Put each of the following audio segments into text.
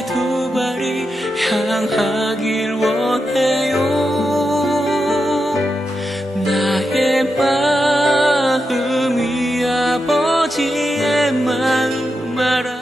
나의 두 발이 향하길 원해요. 나의 마음이 아버지의 마음 알아.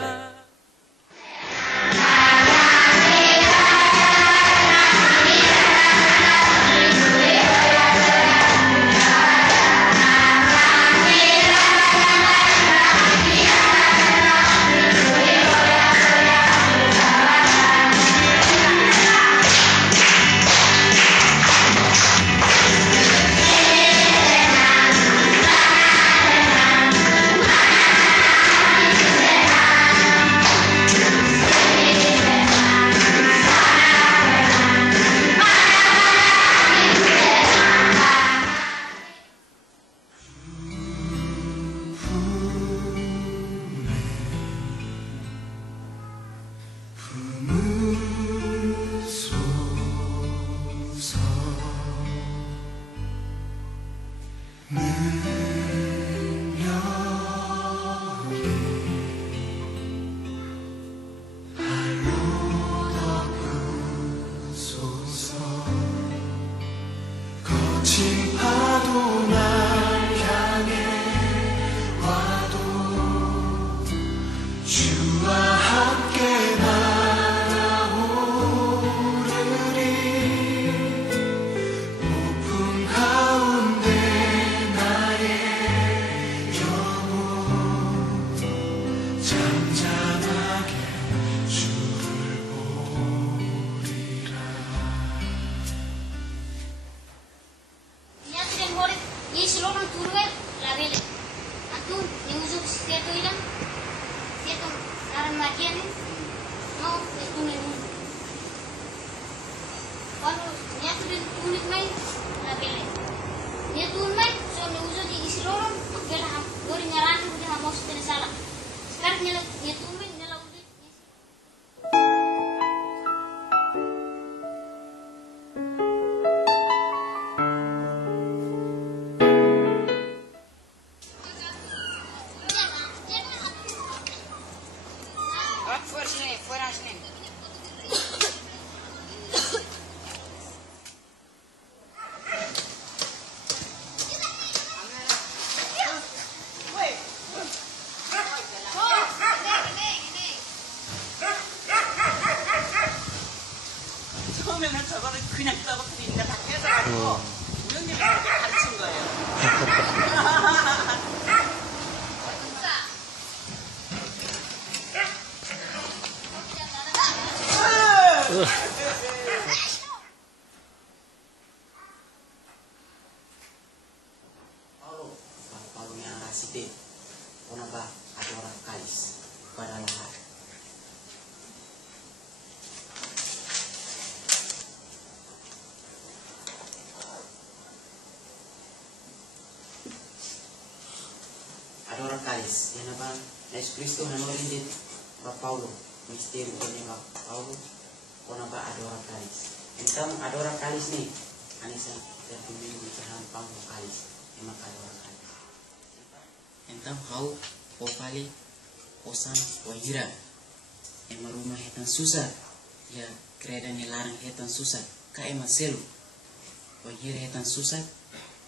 거친 파도 날 향해 와도 주와 함께 날아오르리. 폭풍 가운데 나의 영혼 잠잠하게 주를 보리라. Yang murid Yesus orang turun label. Atu yang usuk setiap tu ilang, setiap orang magian ni, mau itu ni. Kalau yang tu turun mai label, yang turun mai so ni usuk di Yesus orang, bela ham, orang nyaran tu dia ham maksud ni salah. Sekarang ni yang turun mai ni lah usuk. Fuera sini. 처음에는 저거를 그냥 써버리니까 다 깨져가지고 우연히 그렇게 가르친 거예요. Paulo yang raside, kenapa ada orang kalis pada lahat. Ada orang kalis, yang apa? Yesus Kristus nanorin di Paulo, misteri ini Paulo, kenapa ada orang kalis? Entah ada orang kalis nih, Anissa terpilih di jalan Paulo kalis, emang ada orang kalis. Entah kau popali kosan wajira, emang rumah hetan susah, ya kereta ni larang hetan susah, kak emang selu, wajira hetan susah,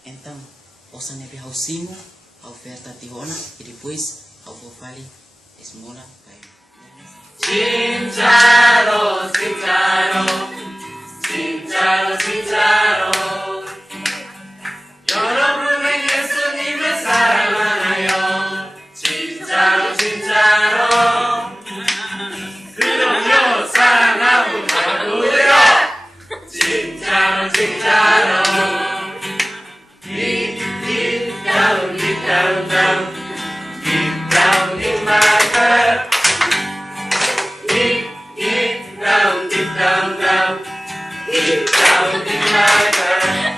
entah kosan yang hau simu, hau verta tihona, jadi pues hau popali esmola kayak. 진짜로 진짜로 진짜로 진짜로 여러분의 예수님을 사랑하나요? 진짜로 진짜로 그럼요 사랑하고 가고요. 진짜로 진짜로 Deep down down Deep down in my heart Deep down down Deep down in my heart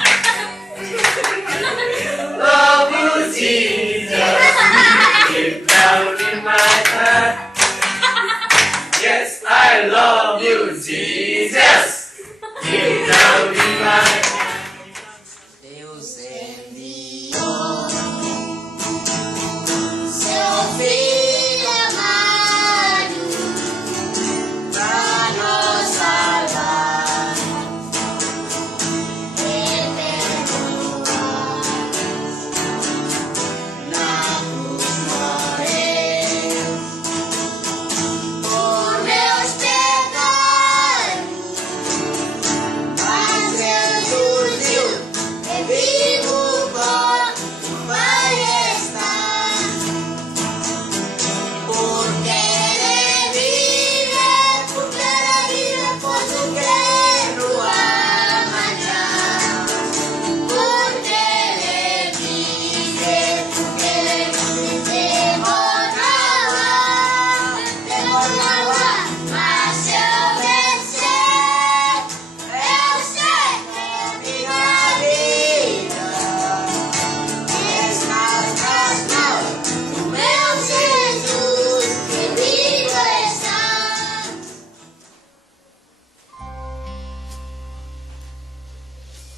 Love you Jesus Deep down in my heart Yes I love you Jesus Deep down in my heart Deus envió Seu filho amado. para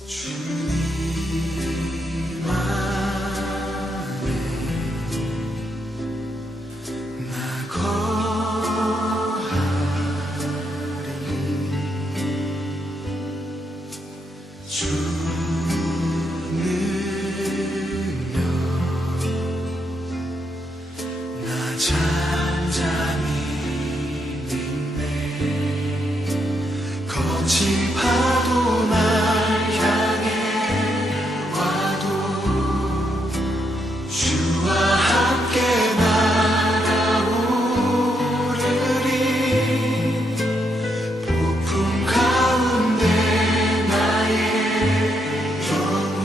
주님 안에 나 거하리 주 능력 나 잠잠히 믿네 거친 파도 날 향해 와도 주와 함께 날아오르리 폭풍 가운데 나의 영혼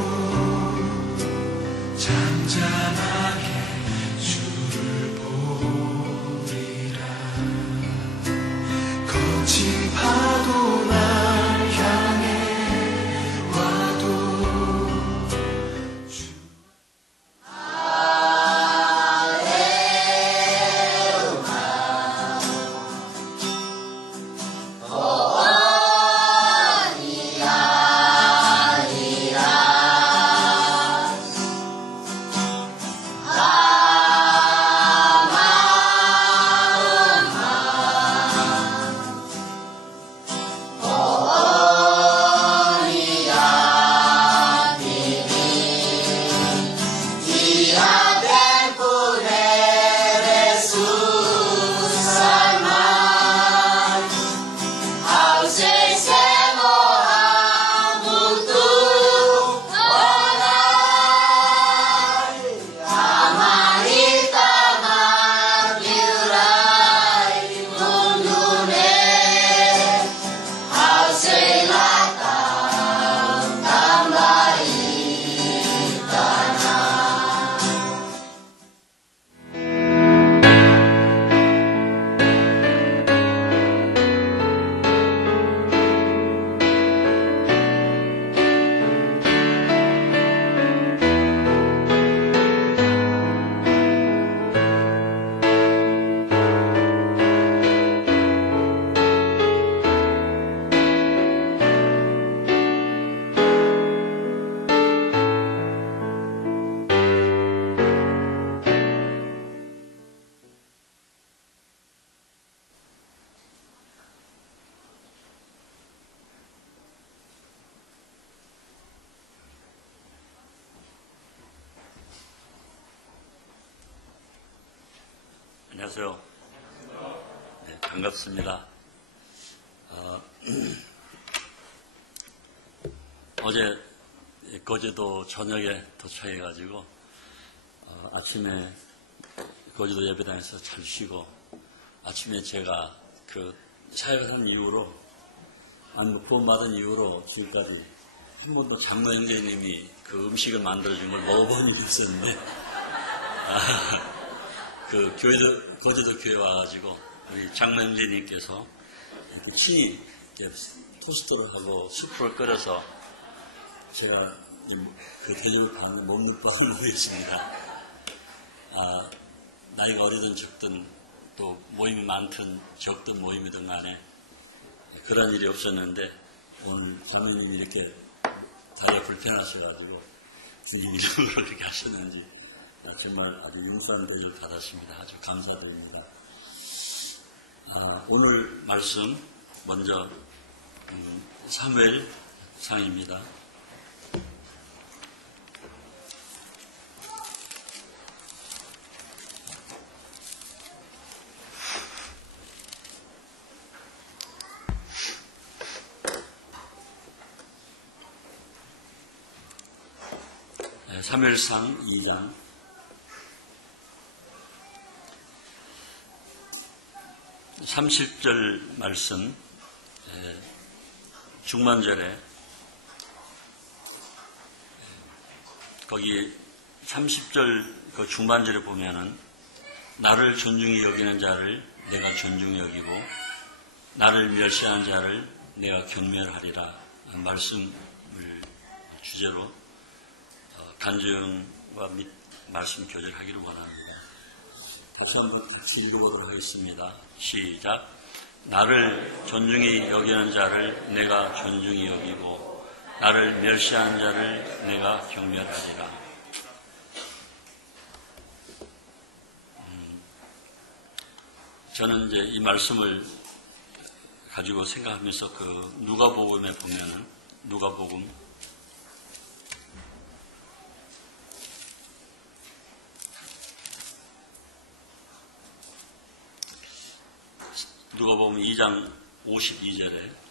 잠잠하게 주를 보리라 거친 파도 날 향해 와도 주 안녕하세요. 네, 반갑습니다. 어제 거제도 저녁에 도착해가지고 아침에 거제도 예배당에서 잘 쉬고 아침에 제가 그 사역하는 이후로 구원받은 이후로 지금까지 한 번도 장로 형제님이 그 음식을 만들어준 걸 먹어본 일이 있었는데 그 거제도 교회 와가지고 우리 장로 형제님께서 친히 토스트를 하고 수프를 끓여서 제가 그 대접을 받는 먹는 빵을 먹겠습니다. 나이가 어리든 적든 또 모임이 많든 적든 모임이든 간에 그런 일이 없었는데 오늘 장로님이 이렇게 다리가 불편하셔가지고 주님 이름으로 그렇게 하셨는지 정말 아주 융수한 대접을 받았습니다. 아주 감사드립니다. 오늘 말씀 먼저 사무엘 상입니다. 사무엘상 2장 30절 말씀 중반절에 거기 30절 그 중반절에 보면은 나를 존중히 여기는 자를 내가 존중히 여기고 나를 멸시하는 자를 내가 경멸하리라 말씀을 주제로 간증과 및 말씀 교절하기를 원합니다. 다시 한번 같이 읽어보도록 하겠습니다. 시작. 나를 존중히 여기는 자를 내가 존중히 여기고 나를 멸시한 자를 내가 경멸하리라. 저는 이제 이 말씀을 가지고 생각하면서 그 누가복음에 보면은 누가복음 2장 52절에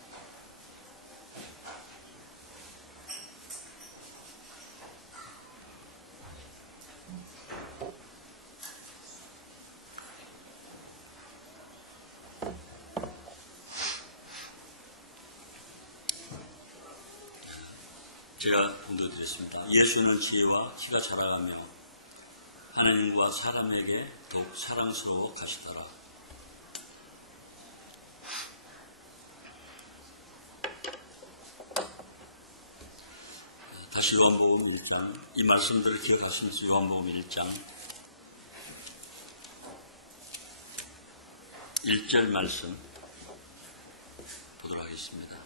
제가 읽어드렸습니다. 예수는 지혜와 키가 자라가며 하나님과 사람에게 더욱 사랑스러워 가시더라. 다시 요한복음 1장, 이 말씀들을 기억하시면서 요한복음 1장 1절 말씀 보도록 하겠습니다.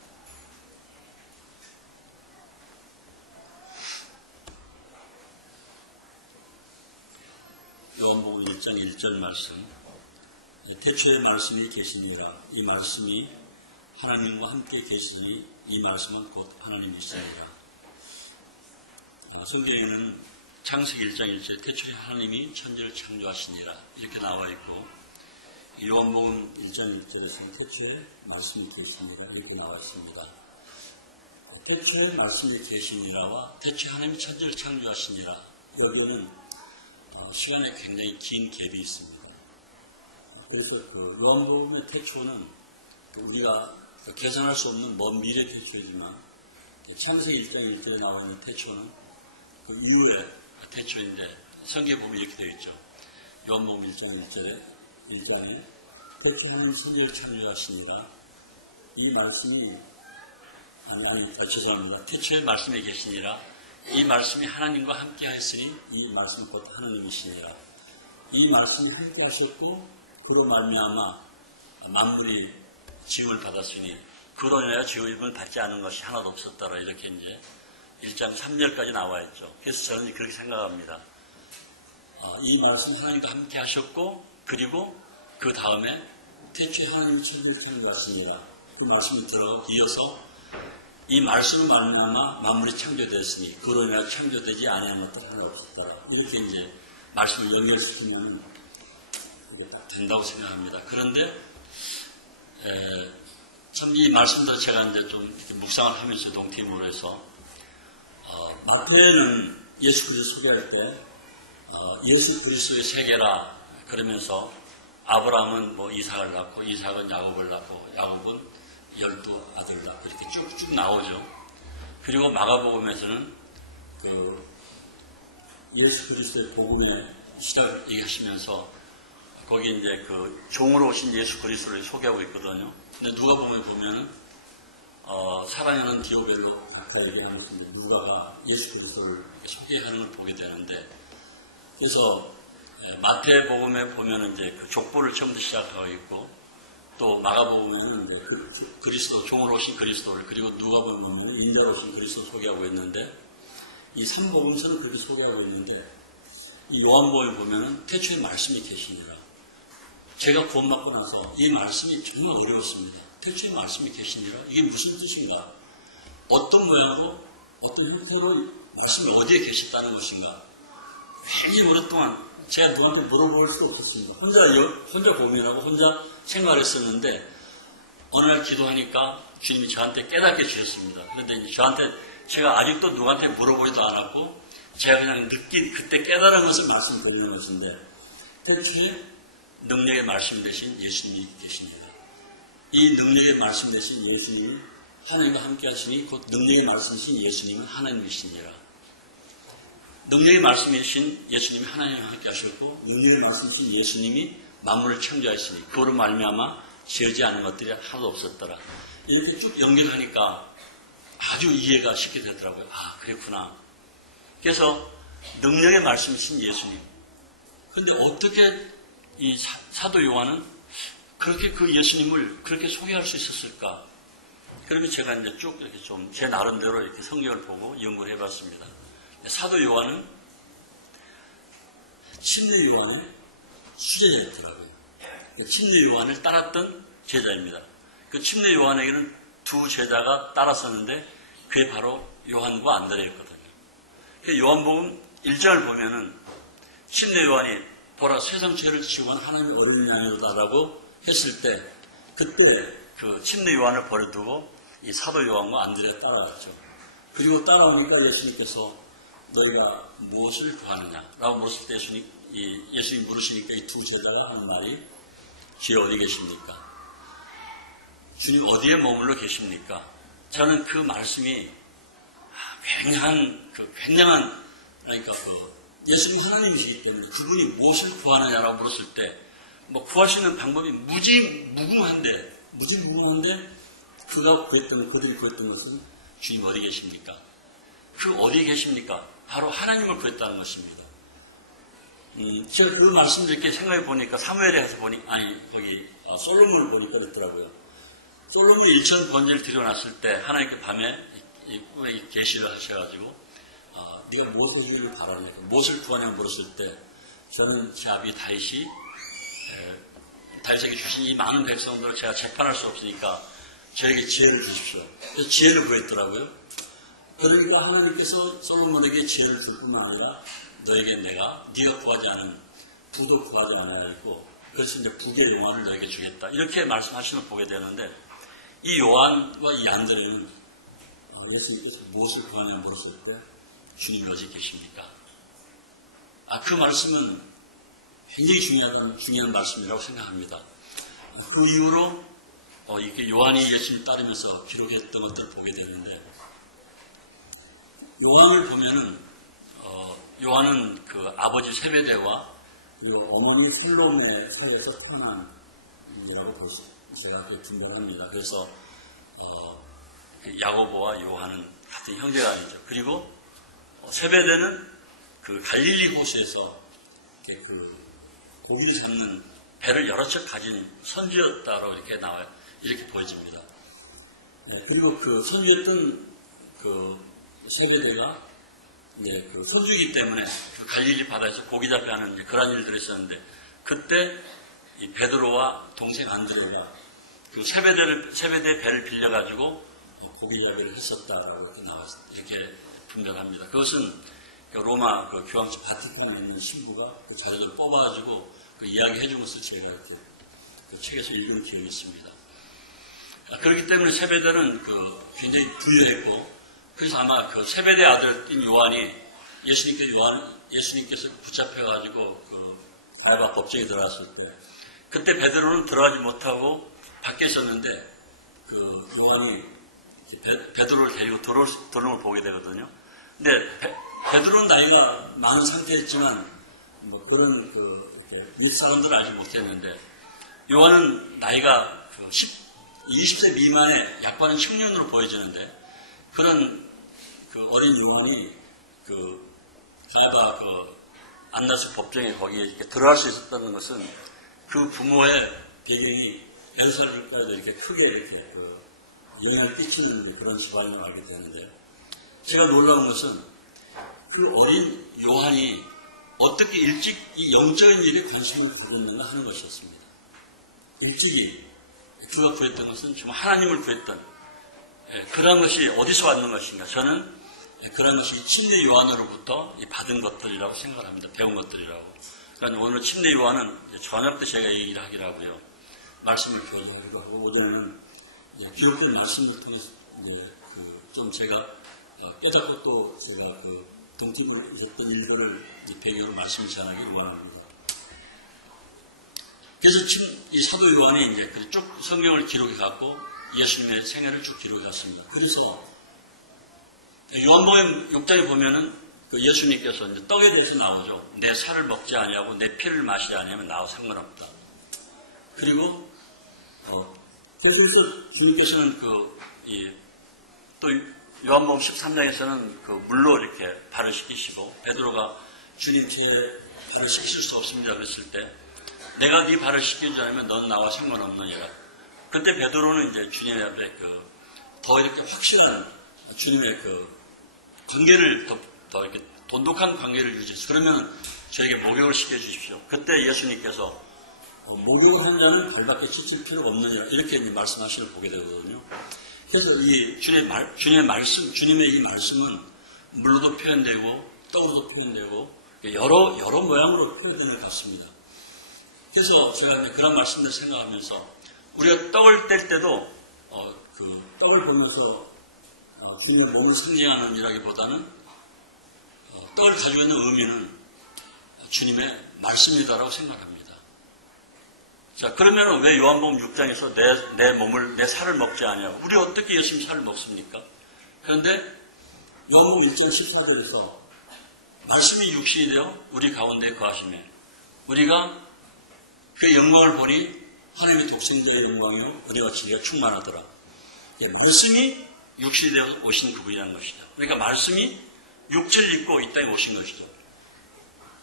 요한복음 1장 1절 말씀. 태초에 말씀이 계시니라. 이 말씀이 하나님과 함께 계시니 이 말씀은 곧 하나님이시니라. 성경에는 창세기 1장 1절에 태초에 하나님이 천지를 창조하시니라 이렇게 나와 있고, 요한복음 1장 1절에서는 태초에 말씀이 계시니라 이렇게 나와 있습니다. 태초에 말씀이 계시니라와 태초에 하나님이 천지를 창조하시니라, 여기는 시간에 굉장히 긴 갭이 있습니다. 그래서 그 요한복음의 태초는 우리가 계산할 수 없는 먼 미래 태초이지만, 창세기 1장 1절에 나와 있는 태초는 그 이후에 태초인데, 성경에 보면 이렇게 되어 있죠. 요한복음 1장 1절에 태초에 하나님 천지를 창조하시니라. 이 말씀이 죄송합니다. 태초에 말씀이 계시니라. 이 말씀이 하나님과 함께 하였으니 이 말씀이 곧 하나님이시니라. 이 말씀이 함께 하셨고 그로 말미암아 만물이 지음을 받았으니 그로 인하여 지음을 받지 않은 것이 하나도 없었더라. 이렇게 이제 1장 3절까지 나와 있죠. 그래서 저는 그렇게 생각합니다. 이 말씀이 하나님과 함께 하셨고, 그리고 그 다음에 태초에 하나님이 천지를 창조하시니라. 그 말씀을 들어 이어서 이 말씀을 말미암아 만물이 창조되었으니 그로 인하여 창조되지 아니한 것들 하나 없었다. 이렇게 이제 말씀을 연결시키면 이게 딱 된다고 생각합니다. 그런데 참 이 말씀도 제가 이제 좀 이렇게 묵상을 하면서 동티모로 해서 마태는 예수 그리스도 소개할 때 예수 그리스도의 세계라 그러면서 아브라함은 뭐 이삭을 낳고 이삭은 야곱을 낳고 야곱은 12아들을 낳고 이렇게 쭉쭉 나오죠. 그리고 마가복음에서는 그 예수 그리스도의 복음의 시작을 얘기하시면서 거기 이제 그 종으로 오신 예수 그리스도를 소개하고 있거든요. 근데 누가복음에 보면은 사랑하는 디오벨로 아까 얘기한 것인데 누가가 예수 그리스도를 소개하는 걸 보게 되는데, 그래서 마태복음에 보면은 이제 그 족보를 처음부터 시작하고 있고, 또 마가복음에는 이제 그 그리스도 종으로 오신 그리스도를, 그리고 누가복음에 보면 인자로 오신 그리스도를 소개하고 있는데, 이 3복음서는 그렇게 소개하고 있는데, 이 요한복음에 보면은 태초에 말씀이 계시니라. 제가 구원받고 나서 이 말씀이 정말 어려웠습니다. 태초에 말씀이 계시니라. 이게 무슨 뜻인가? 어떤 모양으로, 어떤 형태로 말씀이 어디에 계셨다는 것인가? 굉장히 오랫동안 제가 누구한테 물어볼 수도 없었습니다. 혼자 고민하고 혼자 생활했었는데, 어느 날 기도하니까 주님이 저한테 깨닫게 주셨습니다. 그런데 이제 저한테, 제가 아직도 누구한테 물어보지도 않았고, 제가 그냥 그때 깨달은 것을 말씀드리는 것인데, 태초에 능력의 말씀 대신 예수님이 계십니다. 이 능력의 말씀 대신 예수님이 하나님과 함께 하시니 곧 능력의 말씀이신 예수님은 하나님이시니라. 능력의 말씀이신 예수님이 하나님과 함께 하셨고, 능력의 말씀이신 예수님이 만물을 창조하시니 그거로 말미암아 지어지 않은 것들이 하나도 없었더라. 이렇게 쭉 연결하니까 아주 이해가 쉽게 되더라고요. 아, 그랬구나. 그래서 능력의 말씀이신 예수님. 근데 어떻게 이 사도 요한은 그렇게 그 예수님을 그렇게 소개할 수 있었을까? 그러면 제가 이제 쭉 이렇게 좀 제 나름대로 이렇게 성경을 보고 연구를 해봤습니다. 사도 요한은 침례 요한의 수제자였더라고요. 침례 요한을 따랐던 제자입니다. 그 침례 요한에게는 두 제자가 따랐었는데 그게 바로 요한과 안드레였거든요. 요한복음 1장을 보면은 침례 요한이 보라 세상 죄를 지고 온 하나님의 어린 양이로다라고 했을 때 그때 그 침례 요한을 버려두고 이 사도 요한과 안드레가 따라왔죠. 그리고 따라오니까 예수님께서 너희가 무엇을 구하느냐라고 물었을 때 예수님이 물으시니까 이 두 제자가 하는 말이 주여 어디 계십니까? 주님 어디에 머물러 계십니까? 저는 그 말씀이 굉장한 그러니까 예수님 하나님이시기 때문에 그분이 무엇을 구하느냐라고 물었을 때 뭐 구할 수 있는 방법이 무궁한데 그들이 구했던 것은 주님 어디 계십니까? 그 어디 계십니까? 바로 하나님을 구했다는 것입니다. 제가 그 말씀을 이렇게 생각해 보니까 사무엘에 가서 보니 거기 솔로몬을 보니까 그렇더라고요. 솔로몬이 1천 번제를 드려놨을 때 하나님께 밤에 이 꿈에 계시를 하셔가지고 네가 무엇을 이기를 바라느냐, 무엇을 구하냐고 물었을 때 저는 제 아비 다윗에게 주신 이 많은 백성들을 제가 재판할 수 없으니까 저에게 지혜를 주십시오. 그래서 지혜를 구했더라고요. 그러니까 하나님께서 솔로몬에게 지혜를 줄 뿐만 아니라 너에게 네가 구하지 않은 부도 구하지 않아야 했고 그래서 이제 북의 요한을 너에게 주겠다. 이렇게 말씀하시는 걸 보게 되는데 이 요한과 이 안드레는 예수님께서 무엇을 구하냐 물었을 때 주님이 어디 계십니까? 그 말씀은 굉장히 중요한 말씀이라고 생각합니다. 그 이후로 이렇게 요한이 예수님 따르면서 기록했던 것들을 보게 되는데 요한을 보면은 요한은 그 아버지 세베대와 그리고 어머니 슬롬의 속에서 태어난 이라고 제가 분별합니다. 그래서 야고보와 요한은 같은 형제가 아니죠. 그리고 세베대는 그 갈릴리 호수에서 그 고기 잡는 배를 여러 척 가진 선주였다고 이렇게 나와요. 이렇게 보여집니다. 그리고 그 선주였던 그 세베대가 그 소주이기 때문에 그 갈릴리 바다에서 고기 잡혀하는 그런 일들이 있었는데 그때 이 베드로와 동생 안드레가 그 세베대의 배를 빌려가지고 고기 잡이를 했었다라고 이렇게 분별합니다. 그것은 로마 그 교황청 바티칸에 있는 신부가 그 자료를 뽑아가지고 그 이야기해준 것을 제가 이렇게 그 책에서 읽은 기억이 있습니다. 그렇기 때문에 세베대는 그 굉장히 부유했고 그래서 아마 그 세베대 아들인 요한이 예수님께서 붙잡혀가지고 그 가야바 법정에 들어갔을 때 그때 베드로는 들어가지 못하고 밖에 있었는데 그 요한이 베드로를 데리고 들어오는 걸 보게 되거든요. 근데 베드로는 나이가 많은 상태였지만 뭐 그런 사람들을 알지 못했는데 요한은 나이가 20세 미만의 약반은 청년으로 보여지는데 그런 그 어린 요한이 그 가야바 그 안나스 법정에 거기에 이렇게 들어갈 수 있었다는 것은 그 부모의 배경이 예루살렘까지도 이렇게 크게 이렇게 그 영향을 끼치는 그런 집안을 알게 되는데요. 제가 놀라운 것은 그 어린 요한이 어떻게 일찍 이 영적인 일에 관심을 가졌는가 하는 것이었습니다. 일찍이 그가 구했던 것은 정말 하나님을 구했던 그런 것이 어디서 왔는 것인가? 저는 그런 것이 침례 요한으로부터 받은 것들이라고 생각합니다. 배운 것들이라고. 그러니까 오늘 침례 요한은 저녁 때 제가 얘기를 하기로 하고요. 말씀을 교류하기도 하고 오늘은 기록된 말씀을 통해서 좀 제가 깨닫고 또 제가 그 동티를 있었던 일들을 배경으로 말씀을 전하기 원합니다. 그래서 지금 이 사도 요한이 이제 쭉 성경을 기록해 갖고 예수님의 생애를 쭉 기록해 갔습니다. 그래서 요한복음 6장에 보면은 그 예수님께서 이제 떡에 대해서 나오죠. 내 살을 먹지 아니하고 내 피를 마시지 아니하면 나와 상관없다. 그리고 그래서 주님께서는 또 요한복음 13장에서는 그 물로 이렇게 발을 씻기시고 베드로가 주님 뒤에 발을 씻길 수 없습니다 그랬을 때 내가 네 발을 씻기지 않으면 넌 나와 상관없느니라. 그때 베드로는 이제 주님 앞에 더 이렇게 확실한 주님의 그 관계를 더 이렇게 돈독한 관계를 유지해서 그러면 저에게 목욕을 시켜주십시오. 그때 예수님께서 목욕한 자는 발밖에 찢을 필요가 없느니라 이렇게 말씀하시는 걸 보게 되거든요. 그래서 이 주님의 말씀, 주님의 이 말씀은 물로도 표현되고 떡으로도 표현되고 여러 모양으로 표현되는 것 같습니다. 그래서 제가 그런 말씀을 생각하면서 우리가 떡을 뗄 때도 그 떡을 보면서 주님의 몸을 상징하는 이라기보다는 떡을 가지고 있는 의미는 주님의 말씀이다라고 생각합니다. 자, 그러면 왜 요한복음 6장에서 내 살을 먹지 않냐고? 우리 어떻게 예수님 살을 먹습니까? 그런데 요한복음 1장 14절에서 말씀이 육신이 되어 우리 가운데 거하시매 우리가 그 영광을 보니 하나님의 독생자의 영광이요 우리와 지혜가 충만하더라. 말씀이 육신이 되어 오신 그분이라는 것이죠. 그러니까 말씀이 육체를 입고 이 땅에 오신 것이죠.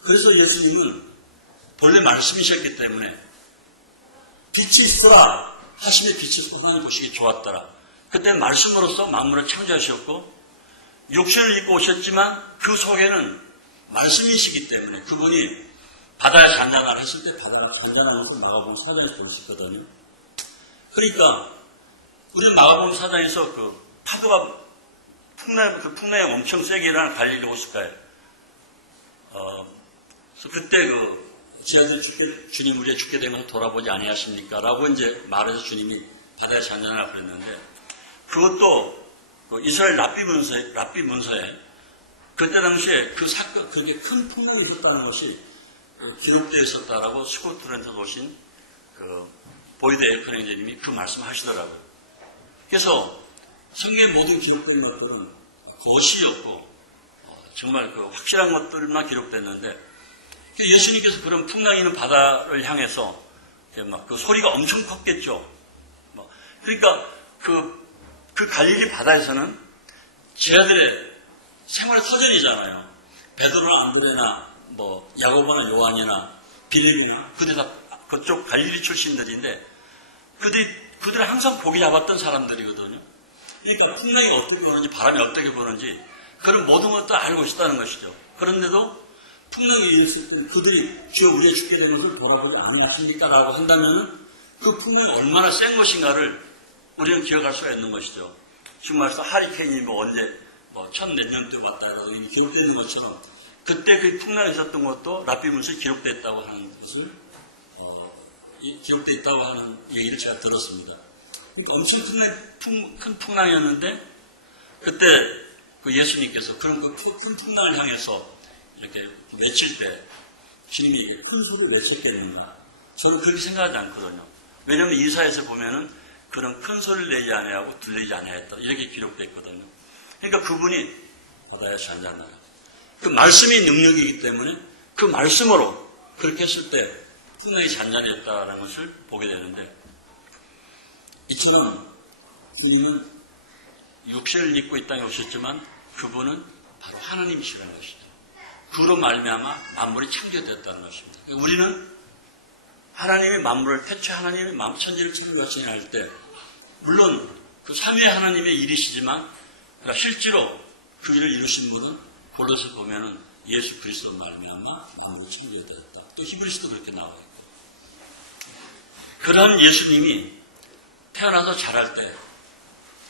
그래서 예수님은 본래 말씀이셨기 때문에 빛이 있어라 하심에 빛이 하나님 보시기 좋았더라. 그때 말씀으로서 만물을 창조하셨고 육신을 입고 오셨지만 그 속에는 말씀이시기 때문에 그분이 바다에 잔잔하라 했을 때 바다에 잔잔하면서 마가복음 4장에서 볼 수 있거든요. 그러니까 우리 마가복음 4장에서 그 파도가 풍랑이 엄청 세게 일어나는 갈릴리 호숫가에 그때 그 지하들 주님 우리가 죽게 되면서 돌아보지 아니하십니까? 라고 이제 말해서 주님이 바다에 잔잔하라 그랬는데 그것도 그 이스라엘 랍비 문서에 그때 당시에 그 사건 그렇게 큰 풍랑이 있었다는 것이 기록되어 있었다라고 스코틀랜드에서 오신 그 보이드 에이커링제님이 그 말씀하시더라고요. 그래서 성경의 모든 기록된 것들은 거시였고 정말 그 확실한 것들만 기록됐는데 예수님께서 그런 풍랑이 있는 바다를 향해서 막 그 소리가 엄청 컸겠죠. 그러니까 그 갈릴리 바다에서는 제자들의 생활의 터전이잖아요. 베드로나 안드레나 야고보나 요한이나 빌립이나 그들 다 그쪽 갈릴리 출신들인데 그들은 항상 고기 잡았던 사람들이거든요. 그러니까 풍랑이 어떻게 부는지 바람이 어떻게 부는지 그런 모든 것도 알고 있다는 것이죠. 그런데도 풍랑이 일었을 때 그들이 주여 우리가 죽게 되면서 돌아보지 않으십니까? 라고 한다면 그 풍랑이 얼마나 센 것인가를 우리는 기억할 수가 있는 것이죠. 지금 말해서 하리케인이 언제 천몇 년도에 왔다라고 기록되어 있는 것처럼 그때 그 풍랑이 있었던 것도 랍비문서에 기록됐다고 하는 것을 기록되어 있다고 하는 얘기를 제가 들었습니다. 그러니까 엄청 큰 풍랑이었는데 그때 그 예수님께서 그런 그 큰 풍랑을 향해서 이렇게 외칠 때 주님이 큰 소리를 외쳤겠는가? 저는 그렇게 생각하지 않거든요. 왜냐하면 이사야에서 보면은 그런 큰 소리를 내지 아니하고 들리지 아니하였다 이렇게 기록되어 있거든요. 그러니까 그분이 바다에 잔잔하다. 그 말씀이 능력이기 때문에 그 말씀으로 그렇게 했을 때 풍랑이 잔잔했다라는 것을 보게 되는데 이처럼 주님은 육신을 입고 이 땅에 오셨지만 그분은 바로 하나님이시라는 것이죠. 그로 말미암아 만물이 창조됐다는 것입니다. 우리는 하나님의 만물을 태초에 하나님의 천지를 창조하시니 할 때 물론 그 삼위의 하나님의 일이시지만 그러니까 실제로 그 일을 이루신 분은 골로새 보면은 예수 그리스도 말미암아 만물이 창조됐다. 또 히브리서도 그렇게 나와 있고 그런 예수님이 태어나서 자랄 때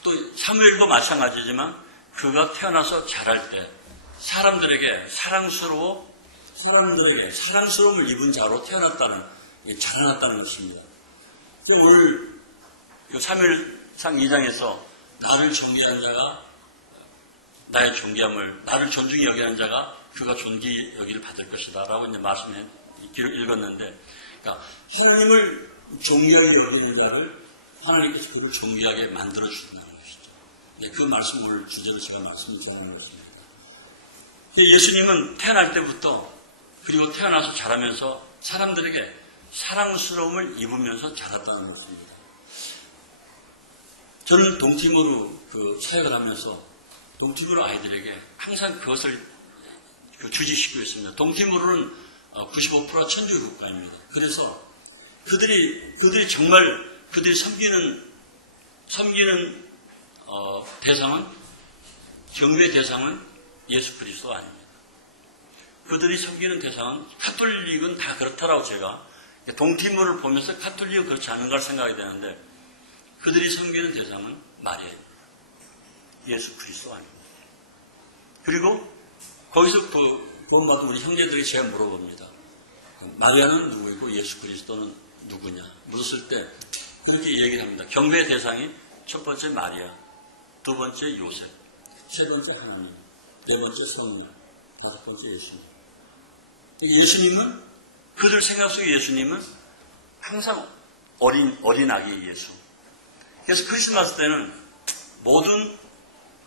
또 사무엘도 마찬가지지만 그가 태어나서 자랄 때 사람들에게 사랑스러움을 입은 자로 자라났다는 것입니다. 오늘 사무엘상 2장에서 나를 존귀한 자가 나의 존귀함을 나를 존중히 여기는 자가 그가 존귀 여기를 받을 것이다 라고 이제 말씀해 읽었는데 그러니까 하나님을 존귀하게 여기는 자를 하나님께서 그를 존귀하게 만들어 주신다는 것이죠. 그 말씀을 주제로 제가 말씀드리는 것입니다. 예수님은 태어날 때부터 그리고 태어나서 자라면서 사람들에게 사랑스러움을 입으면서 자랐다는 것입니다. 저는 동티모르 사역을 하면서 동티모르 아이들에게 항상 그것을 주지시키고 있습니다. 동티모르는 95%가 천주교 국가입니다. 그래서 그들이 정말 그들이 섬기는 대상은 경배의 대상은 예수 그리스도 아닙니다. 그들이 섬기는 대상은 카톨릭은 다 그렇다라고 제가 동티모를 보면서 카톨릭은 그렇지 않은가 생각이 되는데 그들이 섬기는 대상은 마리아입니다. 예수 그리스도 아닙니다. 그리고 거기서 구원받은 우리 형제들에게 제가 물어봅니다. 마리아는 누구이고 예수 그리스도는 누구냐 물었을 때 이렇게 얘기를 합니다. 경배의 대상이 첫 번째 마리아, 두 번째 요셉, 세 번째 하나님, 네 번째 성령, 다섯 번째 예수님. 예수님은 그들 생각 속의 예수님은 항상 어린 아기 예수. 그래서 크리스마스 때는 모든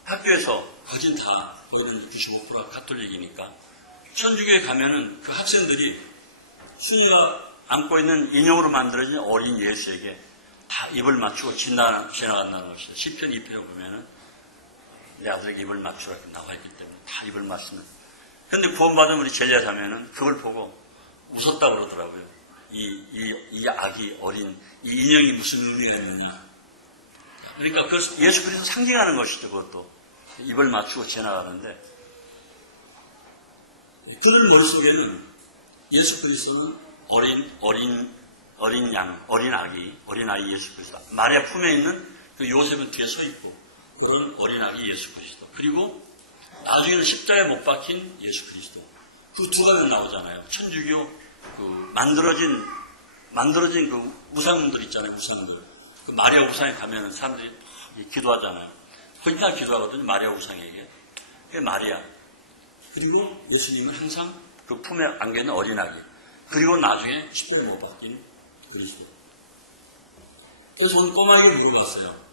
학교에서 거진 다 거의 95%가 가톨릭이니까 천주교에 가면은 그 학생들이 순이가 안고 있는 인형으로 만들어진 어린 예수에게 다 입을 맞추고 지나간다는 것이죠. 시편 2편에 보면은 내 아들에게 입을 맞추라 이렇게 나와 있기 때문에 다 입을 맞추는. 그런데 구원받은 우리 제자자매는 그걸 보고 웃었다 그러더라고요. 이 아기 어린 이 인형이 무슨 의미가 있느냐. 그러니까 그걸 예수 그리스도 상징하는 것이죠. 그것도 입을 맞추고 지나가는데 그들 머릿속에는 예수 그리스도는 어린 양, 어린 아이 예수 그리스도. 마리아 품에 있는 그 요셉은 뒤에 서 있고 그런 어린 아기 예수 그리스도. 그리고 나중에는 십자가에 못 박힌 예수 그리스도. 그 두 가지가 나오잖아요. 천주교 만들어진 그 우상들 있잖아요. 우상들. 그 마리아 우상에 가면은 사람들이 기도하잖아요. 거의 다 기도하거든요. 마리아 우상에게. 그게 마리아. 그리고 예수님은 항상 그 품에 안겨 있는 어린 아기. 그리고 나중에 십자가에 못 박힌 그리스도. 그래서 저는 꼬마에게 물어봤어요.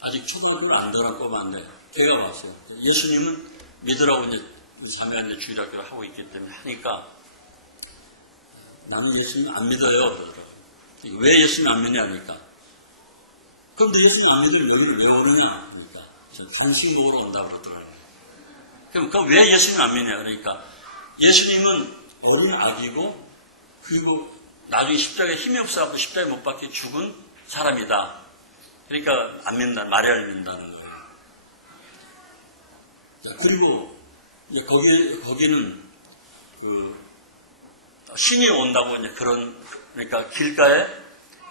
아직 초등학교는 안 들어간 꼬마인데 제가 봤어요. 예수님은 믿으라고 이제 삼위일체 주일학교를 하고 있기 때문에 하니까 나는 예수님 안 믿어요. 그러더라고요. 왜 예수님 안 믿냐 하니까 그런데 예수님 안 믿으면 왜 오느냐 그러니까 간식 먹으러 온다고 그러더라고요. 그럼 왜 예수님 안 믿냐 그러니까 예수님은 어린 아기고 그리고 나중에 십자가에 힘이 없어서 십자가에 못 박혀 죽은 사람이다. 그러니까 안 믿는다. 마리아를 믿는다는 거예요. 그리고 이제 거기는 그 신이 온다고 이제 그러니까 길가에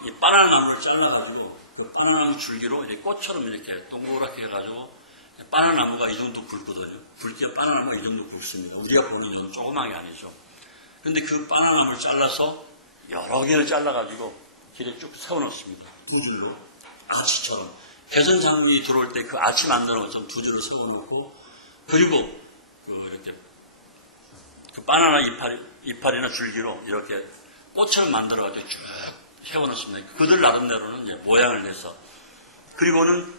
이 바나나 나무를 잘라가지고 그 바나나 나무 줄기로 이렇게 꽃처럼 이렇게 동그랗게 해가지고 바나나 나무가 이 정도 굵거든요. 굵기가 바나나 나무가 이 정도 굵습니다. 우리가 보는 이런 조그만 게 아니죠. 그런데 그 바나나 나무를 잘라서 여러 개를 잘라가지고 길에 쭉 세워놓습니다. 두 줄로 아치처럼 개선 장비 들어올 때 그 아치 만드는 것처럼 두 줄로 세워놓고 그리고 이렇게 그 바나나 이파리나 줄기로 이렇게 꽃처럼 만들어가지고 쭉 세워놓습니다. 그들 나름대로는 이제 모양을 내서 그리고는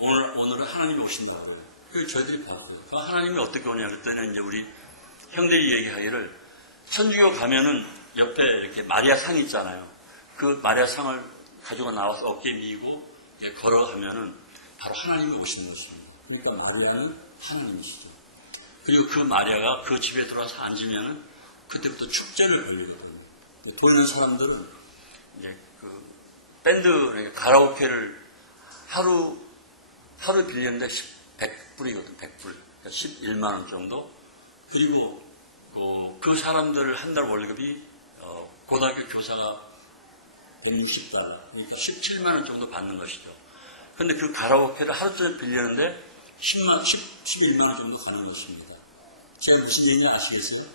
오늘은 하나님이 오신다고요. 그걸 저희들이 봤어요. 그 하나님이 어떻게 오냐 그랬더니 이제 우리 형들이 얘기하기를 천주교 가면은 옆에 이렇게 마리아 상 있잖아요. 그 마리아 상을 가지고 나와서 어깨에 미고 걸어가면은 바로 하나님이 오시는 것입니다. 그러니까 마리아는 하나님이시죠. 그리고 그 마리아가 그 집에 들어와서 앉으면은 그때부터 축전을 벌리거든요. 돌리는 사람들은 이제 그 밴드 가라오케를 하루 빌리는데 100불이거든. 100불. 11만 원 정도. 그리고 그 사람들 한 달 월급이 고등학교 교사가 160달러. 그러니까 17만 원 정도 받는 것이죠. 그런데 그 가라오케를 하루 종일 빌리는데 11만 원 정도 가는 것입니다. 제가 무슨 얘기인지 아시겠어요?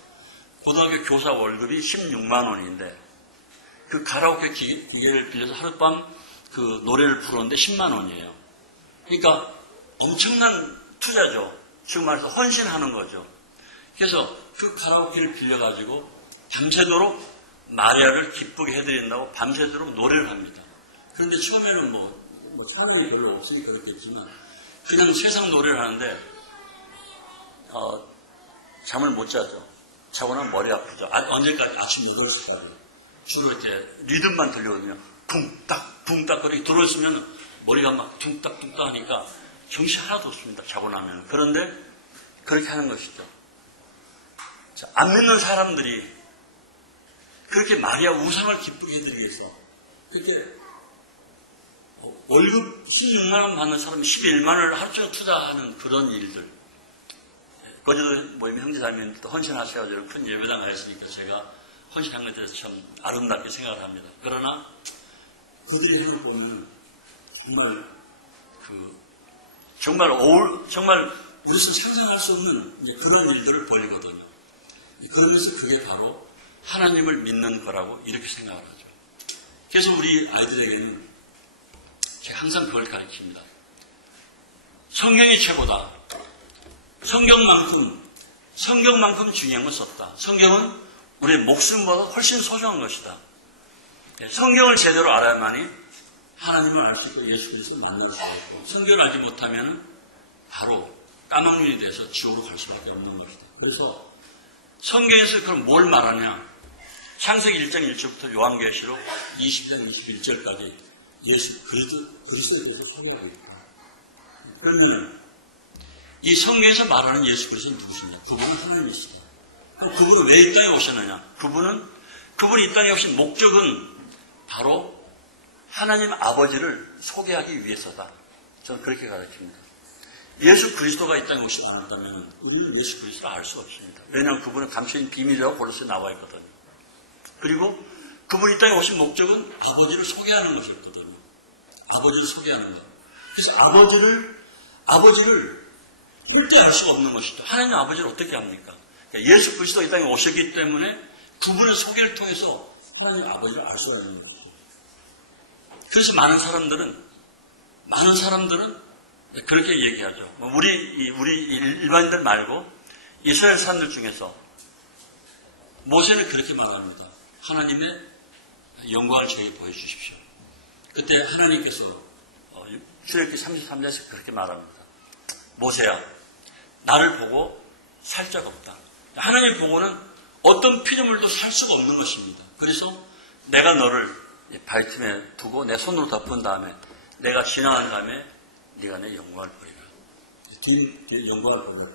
고등학교 교사 월급이 16만 원인데 그 가라오케 기계를 빌려서 하룻밤 그 노래를 부르는데 10만 원이에요. 그러니까 엄청난 투자죠. 지금 말해서 헌신하는 거죠. 그래서 그 가라오케를 빌려가지고 밤새도록 마리아를 기쁘게 해드린다고 밤새도록 노래를 합니다. 그런데 처음에는 뭐 사람이 별로 없으니까 그렇겠지만 그냥 세상 노래를 하는데 잠을 못 자죠. 자고 나면 머리 아프죠. 언제까지? 아침 8시까지. 주로 이제 리듬만 들려오거든요. 붕딱 붕딱 거리게 들어있으면 머리가 막 둥딱둥딱 하니까 정신 하나도 없습니다. 자고 나면. 그런데 그렇게 하는 것이죠. 자, 안 믿는 사람들이 그렇게 마리아 우상을 기쁘게 해드리기 위해서 그렇게 월급 16만 원 받는 사람이 11만 원을 하루 종일 투자하는 그런 일들. 거제도 모임 형제자매님들도 헌신하셔가지고 큰 예배당 가셨으니까 제가 헌신한 것에 대해서 참 아름답게 생각을 합니다. 그러나 그들의 힘을 보면 정말 우리는 상상할 수 없는 이제 그런 일들을 벌이거든요. 그러면서 그게 바로 하나님을 믿는 거라고 이렇게 생각을 하죠. 그래서 우리 아이들에게는 제가 항상 그걸 가르칩니다. 성경이 최고다. 성경만큼 중요한 건 없다. 성경은 우리의 목숨보다 훨씬 소중한 것이다. 성경을 제대로 알아야만이 하나님을 알 수 있고 예수 그리스도를 만날 수 있고, 성경을 알지 못하면 바로 까막눈이 돼서 지옥으로 갈 수밖에 없는 것이다. 그래서 성경에서 그럼 뭘 말하냐? 창세기 1장 1절부터 요한계시록 20장 21절까지 예수 그리스도에 대해서 소개하고 있다. 그러면 이 성경에서 말하는 예수 그리스도는 누구시냐? 그분은 하나님이십니다. 그럼 그분은 왜 이 땅에 오셨느냐? 그분이 이 땅에 오신 목적은 바로 하나님 아버지를 소개하기 위해서다. 저는 그렇게 가르칩니다. 예수 그리스도가 이 땅에 오시지 않았다면 우리는 예수 그리스도를 알 수 없습니다. 왜냐하면 그분은 감춰진 비밀이라고 골로새에 나와 있거든요. 그리고 그분이 이 땅에 오신 목적은 아버지를 소개하는 것이었거든요. 아버지를 소개하는 것. 그래서 아버지를 절대 알 수가 없는 것이죠. 하나님 아버지를 어떻게 합니까? 그러니까 예수 그리스도가 이 땅에 오셨기 때문에 그분의 소개를 통해서 하나님 아버지를 알 수가 있는 것이죠. 그래서 많은 사람들은 그렇게 얘기하죠. 우리 일반인들 말고 이스라엘 사람들 중에서 모세는 그렇게 말합니다. 하나님의 영광을 저에게 보여주십시오. 그때 하나님께서 출애굽기 33장에서 그렇게 말합니다. 모세야, 나를 보고 살 자가 없다. 하나님 보고는 어떤 피조물도 살 수가 없는 것입니다. 그래서 내가 너를 발틈에 두고 내 손으로 덮은 다음에 내가 지나간 다음에 네가 내 영광을 보리라. 뒤에 영광을 보리라.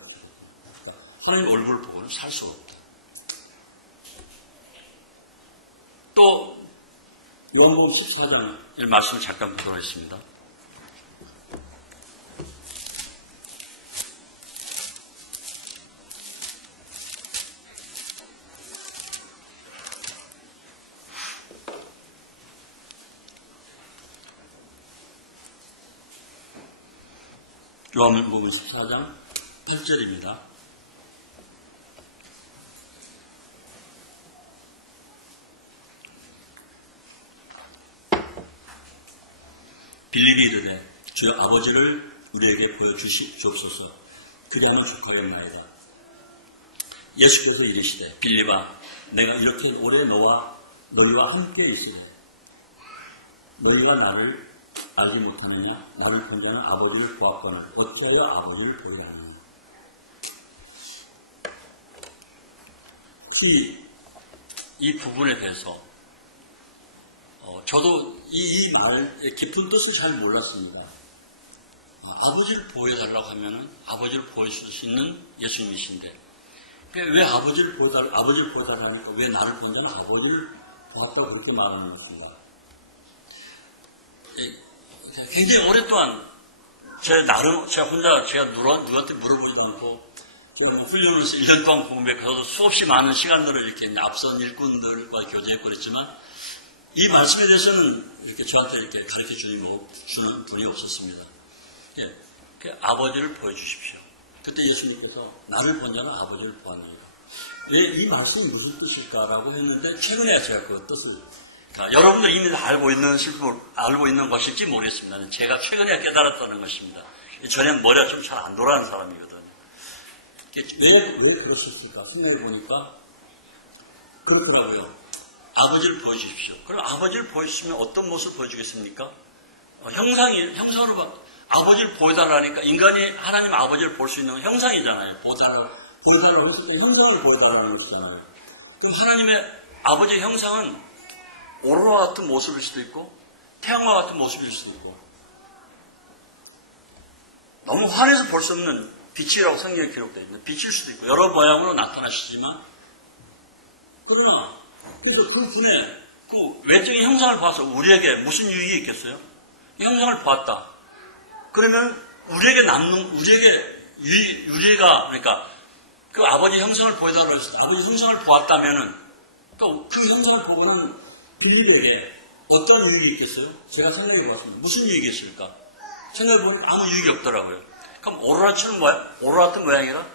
하나님 얼굴을 보고는 살 수가 없다. 또 요한복음 14장 말씀을 잠깐 들어있습니다. 요한복음 14장 8절입니다. 빌립이 이르되 주의 아버지를 우리에게 보여주시옵소서. 그리하면 축하하옵나이다. 예수께서 이르시되 빌립아, 내가 이렇게 오래 너희와 함께 있으되 너희가 나를 알지 못하느냐? 나를 본 자는 아버지를 보았거늘 어찌하여 아버지를 보이라 하느냐? 이 부분에 대해서 저도 이 말의 깊은 뜻을 잘 몰랐습니다. 아버지를 보여달라고 하면은 아버지를 보여줄 수 있는 예수님이신데 왜 아버지를 보여달라니까 왜 나를 본 자는 아버지를 보았다고 그렇게 말하는 것인가? 굉장히 오랫동안 제가 누구한테 물어보지도 않고 제가 훈련에서 1년 동안 공부해서 수없이 많은 시간들을 이렇게 앞선 일꾼들과 교제했고 그랬지만 이 말씀에 대해서는 이렇게 저한테 이렇게 가르쳐 주는 분이 없었습니다. 아버지를 보여주십시오. 그때 예수님께서 나를 본 자는 아버지를 보았느니라. 왜 이 말씀이 무슨 뜻일까라고 했는데 최근에 제가 그 뜻을 여러분들 이미 알고 있는 것일지 모르겠습니다. 제가 최근에 깨달았다는 것입니다. 전에는 머리가 좀 잘 안 돌아가는 사람이거든요. 왜 그럴 수 있을까 생각해 보니까 그렇더라고요. 아버지를 보여주십시오. 그럼 아버지를 보여주시면 어떤 모습을 보여주겠습니까? 형상으로 아버지를 보여달라니까 인간이 하나님 아버지를 볼 수 있는 형상이잖아요. 보여달라고 했을 때 형상을 보여달라는 것이잖아요. 그럼 하나님의 아버지의 형상은 오로라 같은 모습일 수도 있고 태양과 같은 모습일 수도 있고 너무 환해서 볼 수 없는 빛이라고 성경에 기록되어 있는 빛일 수도 있고 여러 모양으로 나타나시지만 그러나 그래서 그 분의 그 외적인 형상을 봐서 우리에게 무슨 유익이 있겠어요? 형상을 보았다. 그러면 우리에게 남는, 우리에게 유리가, 그러니까 그 아버지 형상을 보여달라고 했을 때 아버지 형상을 보았다면은 또 그 형상을 보고는 빌리에게 어떤 유익이 있겠어요? 제가 생각해 봤습니다. 무슨 유익이 있을까? 생각해보면 아무 유익이 없더라고요. 그럼 오로라처럼 오로라 같은 모양이라?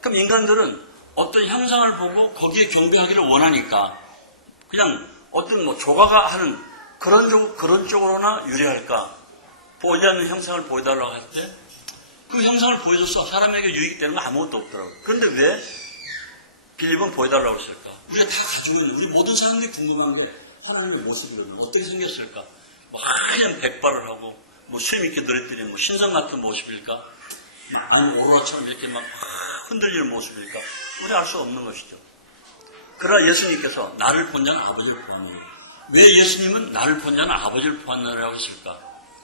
그럼 인간들은 어떤 형상을 보고 거기에 경배하기를 원하니까 그냥 어떤 뭐 조가가 하는 그런 쪽으로나 유리할까? 보이지 않는 형상을 보여달라고 할 때 그 형상을 보여줘서 사람에게 유익이 되는 거 아무것도 없더라고요. 그런데 왜 빌립은 보여달라고 했을까? 우리가 다 가지고 있는, 우리 모든 사람들이 궁금한 게 하나님의 모습이거든요. 어떻게 생겼을까? 뭐 하얀 백발을 하고 뭐 수염 있게 늘어뜨리는 뭐 신성 같은 모습일까? 아니 오로라처럼 이렇게 막 흔들리는 모습일까? 우리 알 수 없는 것이죠. 그러나 예수님께서 나를 본 자는 아버지를 보았느니라. 왜 예수님은 나를 본 자는 아버지를 보았느라고 했을까?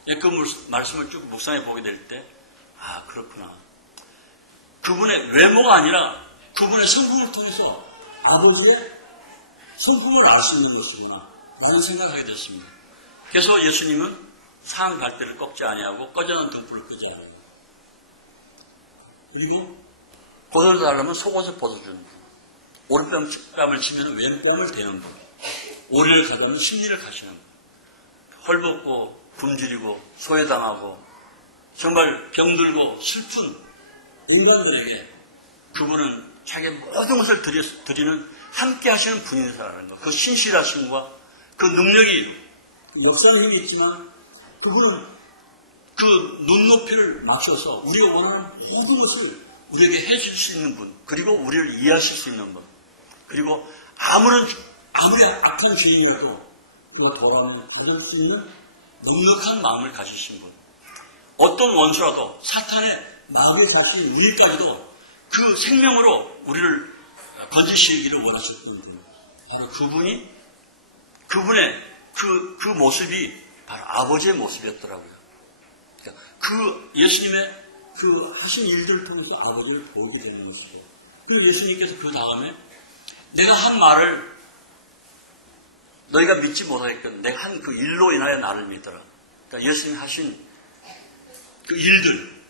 그 말씀을 쭉 묵상해 보게 될 때, 아, 그렇구나. 그분의 외모가 아니라 그분의 성품을 통해서 아버지의 성품을 알 수 있는 것이구나 라는 생각하게 됐습니다. 그래서 예수님은 상한 갈대를 꺾지 아니하고 꺼져난 등불을 끄지 아니하고, 그리고 벗어도 달라면 속옷을 벗어주는 분, 오른뺨을 치면 왼뺨을 대는 분, 오리를 가다면 심리를 가시는 분, 헐벗고 굶주리고 소외당하고 정말 병들고 슬픈 인간들에게 그분은 자기의 모든 것을 드리는 함께 하시는 분이라는 것. 그 신실하심과 그 능력이 역사의 힘이 있지만 그분은 그 눈높이를 맞춰서 우리가 원하는 모든 것을 우리에게 해줄 수 있는 분, 그리고 우리를 이해하실 수 있는 분, 그리고 아무리 악한 죄인이라도 그와 돌아오는 받을 수 있는 넉넉한 마음을 가지신 분, 어떤 원수라도 사탄의 마음에 사신 우리까지도 그 생명으로 우리를 건지시기를 원하실 분입니다. 바로 그분의 그 모습이 바로 아버지의 모습이었더라고요. 그러니까 그 예수님의 그 하신 일들을 통해서 아버지를 보게 되는 것이죠. 그래서 예수님께서 그 다음에 내가 한 말을 너희가 믿지 못하겠거든. 내가 한 그 일로 인하여 나를 믿더라. 그러니까 예수님이 하신 그 일들,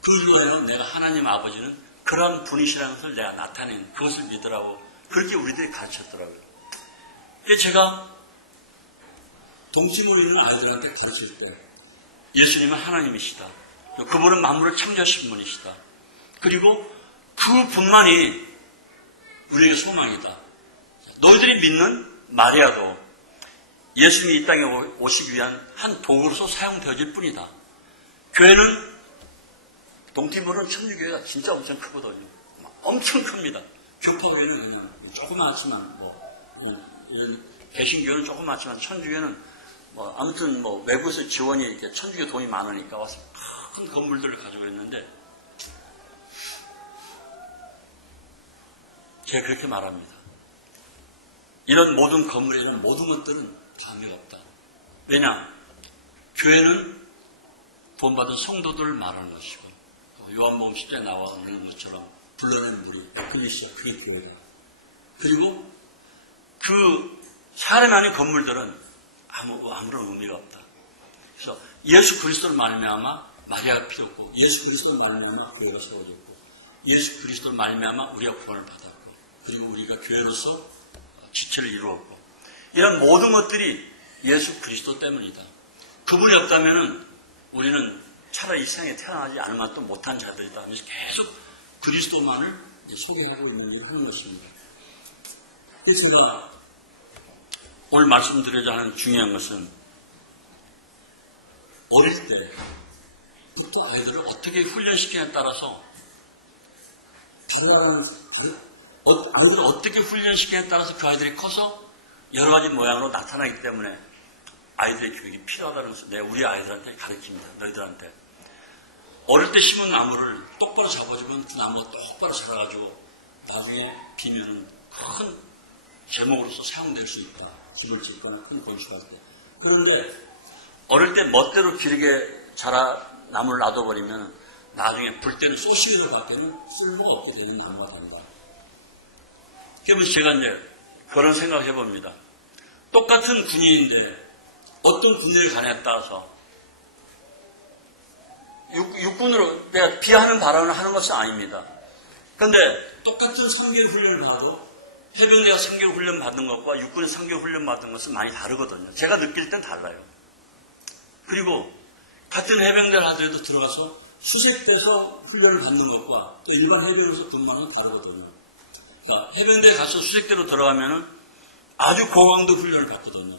그로 인하여 내가 하나님 아버지는 그런 분이시라는 것을 내가 나타낸 그것을 믿으라고 그렇게 우리들이 가르쳤더라고요. 그래서 제가 동심으로 있는 아이들한테 가르칠 때 예수님은 하나님이시다. 그분은 만물을 창조하신 분이시다. 그리고 그분만이 우리에게 소망이다. 너희들이 믿는 마리아도 예수님이 이 땅에 오시기 위한 한 도구로서 사용되어질 뿐이다. 교회는 동티모르는 천주교회가 진짜 엄청 크거든요. 엄청 큽니다. 교파교회는 그냥 조그맣지만 이런 개신교는 조그맣지만 천주교회는 아무튼 외부에서 지원이 이렇게 천주교 돈이 많으니까 와서 큰 건물들을 가지고 있는데 제가 그렇게 말합니다. 이런 모든 건물, 이런 모든 것들은 다 의미가 없다. 왜냐? 교회는 본받은 성도들을 말하는 것이고 요한복음 10장에 나와 있는 것처럼 불러내는 물이 그리스도, 그게 교회다. 그리고 그 사람이 아닌 건물들은 아무런 의미가 없다. 그래서 예수 그리스도를 말미암아 마리아가 필요 없고, 예수 그리스도를 말미암아 교회가 세워졌고, 예수 그리스도를 말미암아 우리가 구원을 받았고, 그리고 우리가 교회로서 지체를 이루었고, 이런 모든 것들이 예수 그리스도 때문이다. 그분이 없다면 우리는 차라리 이 세상에 태어나지 않을 만도 못한 자들이다 하면서 계속 그리스도만을 소개하고 있는 게 그런 것입니다. 그래서 제가 오늘 말씀드리고자 하는 중요한 것은 어릴 때부터 아이들을 어떻게 훈련시키냐에 따라서 아이들을 어떻게 훈련시키냐에 따라서 그 아이들이 커서 여러 가지 모양으로 나타나기 때문에 아이들의 교육이 필요하다는 것을 내가 우리 아이들한테 가르칩니다. 너희들한테. 어릴 때 심은 나무를 똑바로 잡아주면 그 나무가 똑바로 자라가지고 나중에 비면은 큰 제목으로서 사용될 수 있다. 집을 짓거나 큰 건축할 때. 그런데 어릴 때 멋대로 길게 나무를 놔둬버리면 나중에 불 때는 쏘시기를 밖에는 쓸모가 없게 되는 나무가 된다. 그래서 제가 이제 그런 생각을 해봅니다. 똑같은 군인인데 어떤 군인을 가냐에 따라서 육군으로 내가 비하하는 발언을 하는 것은 아닙니다. 그런데 똑같은 3개월 훈련을 받아도 해병대가 3개월 훈련 받는 것과 육군이 3개월 훈련 받는 것은 많이 다르거든요. 제가 느낄 땐 달라요. 그리고 같은 해병대를 하더라도 들어가서 수색돼서 훈련을 받는 것과 또 일반 해병으로서 근무하는 건 다르거든요. 그러니까 해병대에 가서 수색대로 들어가면은 아주 고강도 훈련을 받거든요.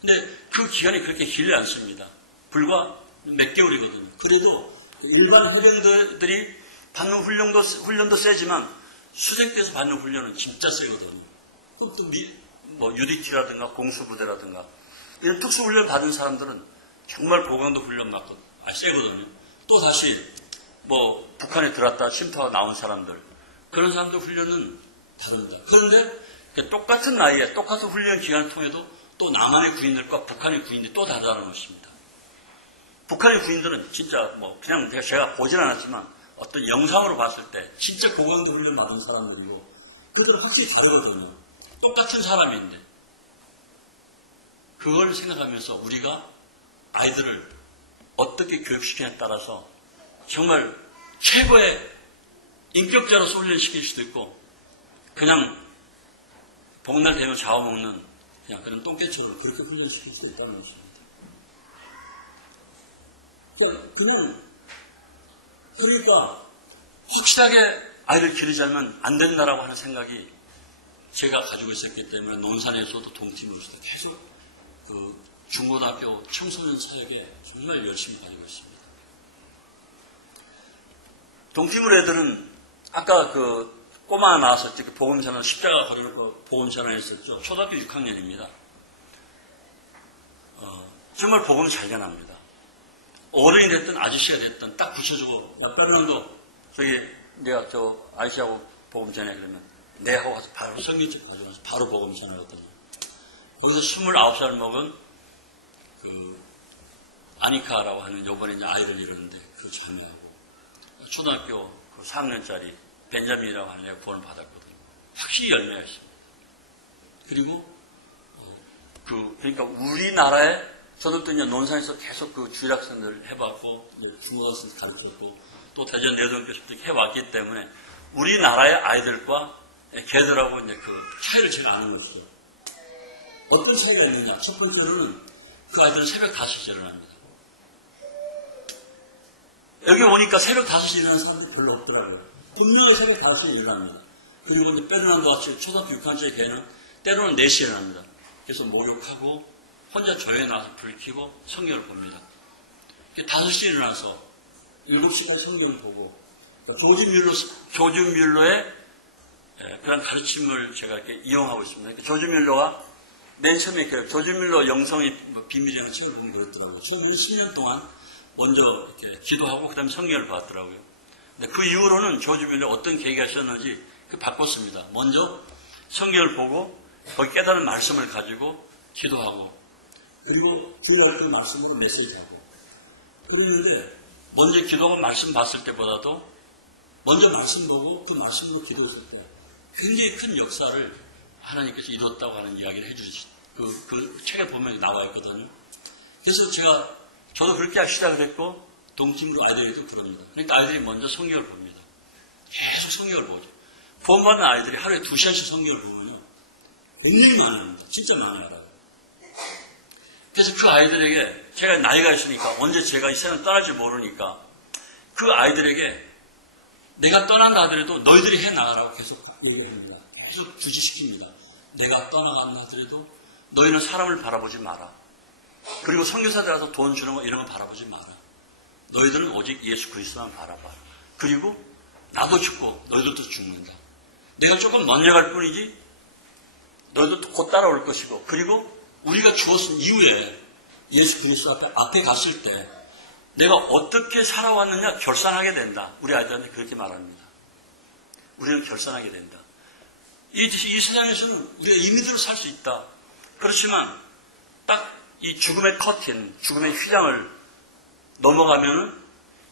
근데 그 기간이 그렇게 길지 않습니다. 불과 몇 개월이거든요. 그래도 일반 해병대들이 받는 훈련도 세지만 수색대에서 받는 훈련은 진짜 세거든요. 또 UDT라든가 공수부대라든가 이런 특수훈련 받은 사람들은 정말 고강도 훈련 받고 세거든요. 또 다시 북한에 들어왔다 쉼터가 나온 사람들 그런 사람들 훈련은 다릅니다. 그런데 똑같은 나이에 똑같은 훈련 기간을 통해도 또 남한의 군인들과 북한의 군인들이 또 다르다는 것입니다. 북한의 군인들은 진짜 그냥 제가 보진 않았지만 어떤 영상으로 봤을 때 진짜 고강도 훈련 받은 사람들이고 그들은 확실히 다르거든요. 똑같은 사람인데 그걸 생각하면서 우리가 아이들을 어떻게 교육시키냐에 따라서 정말 최고의 인격자로서 훈련시킬 수도 있고 그냥 복날 되면 잡아먹는 그냥 그런 똥개처럼 그렇게 훈련시킬 수 있다는 것입니다. 그러니까 확실하게 아이를 기르자면 안 된다라고 하는 생각이 제가 가지고 있었기 때문에 논산에서도 동팀으로서도 계속 그 중고등학교 청소년 사역에 정말 열심히 다니고 있습니다. 동팀으로 애들은 아까 그 꼬마 나왔었죠. 그 보험산업 십자가 걸어놓고 보험산업 했었죠. 초등학교 6학년입니다. 정말 복음 잘 전합니다. 어른이 됐든 아저씨가 됐든 딱 붙여주고 몇백년도 저기 내가 저 아저씨하고 복음 전해 그러면 내 하고 가서 바로 성경책 가져가서 바로 복음 전하거든요. 거기서 29살 먹은 그 아니카라고 하는 요번에 이제 아이를 잃었는데 그 자매하고 초등학교 그 3학년짜리 벤자민이라고 하는 애가 구원을 받았거든요. 확실히 열매가 있습니다. 그리고 그러니까 우리나라에 저도 또 이제 논산에서 계속 그 주일학생들을 해봤고 중고등학생 가르쳤고 또 대전 내동교습도 해왔기 때문에 우리나라의 아이들과 걔들하고 이제 그 차이를 제가 아는 것이죠. 어떤 차이가 있느냐? 첫 번째로는 그 아이들은 새벽 5시에 일어납니다. 여기 오니까 새벽 5시에 일어나는 사람들 별로 없더라고요. 분명히 새벽 5시에 일어납니다. 그리고 이제 베르난도 같이 초등학교 6학년짜리 걔는 때로는 4시에 일어납니다. 그래서 목욕하고 혼자 조용히 나와서 불 켜고 성경을 봅니다. 5시에 일어나서 7시간 성경을 보고 조지 뮬러의 그런 가르침을 제가 이렇게 이용하고 있습니다. 조지 뮬러가 맨 처음에 조지 뮬러 영성의 비밀이라는 책을 보면 그렇더라고요. 처음에는 10년 동안 먼저 이렇게 기도하고 그다음에 성경을 봤더라고요. 근데 그 이후로는 조지 뮬러 어떤 계기가 있었는지 바꿨습니다. 먼저 성경을 보고 거기 깨달은 말씀을 가지고 기도하고 그리고 주일날 그 말씀으로 메시지하고 그랬는데 먼저 기도하고 말씀 봤을 때보다도 먼저 말씀 보고 그 말씀으로 기도했을 때 굉장히 큰 역사를 하나님께서 이뤘다고 하는 이야기를 해주시 그 책에 보면 나와 있거든요. 그래서 저도 그렇게 시작을 했고 동팀으로 아이들에도 그럽니다. 그러니까 아이들이 먼저 성경을 봅니다. 계속 성경을 보죠. 구원받는 아이들이 하루에 2시간씩 성경을 보면요. 굉장히 많습니다. 진짜 많아요. 그래서 그 아이들에게 제가 나이가 있으니까 언제 제가 이 세상 떠날지 모르니까 그 아이들에게 내가 떠난다 하더라도 너희들이 해나가라고 계속 얘기합니다. 계속 주지시킵니다. 내가 떠나간다 하더라도 너희는 사람을 바라보지 마라. 그리고 선교사들 와서 돈 주는 거 이런 거 바라보지 마라. 너희들은 오직 예수 그리스도만 바라봐. 그리고 나도 죽고 너희들도 죽는다. 내가 조금 먼저 갈 뿐이지 너희들도 곧 따라올 것이고 그리고 우리가 죽었은 이후에 예수 그리스도 앞에 갔을 때 내가 어떻게 살아왔느냐 결산하게 된다. 우리 아이들한테 그렇게 말합니다. 우리는 결산하게 된다. 이 세상에서는 우리가 임의대로 살 수 있다. 그렇지만 딱 이 죽음의 커튼, 죽음의 휘장을 넘어가면은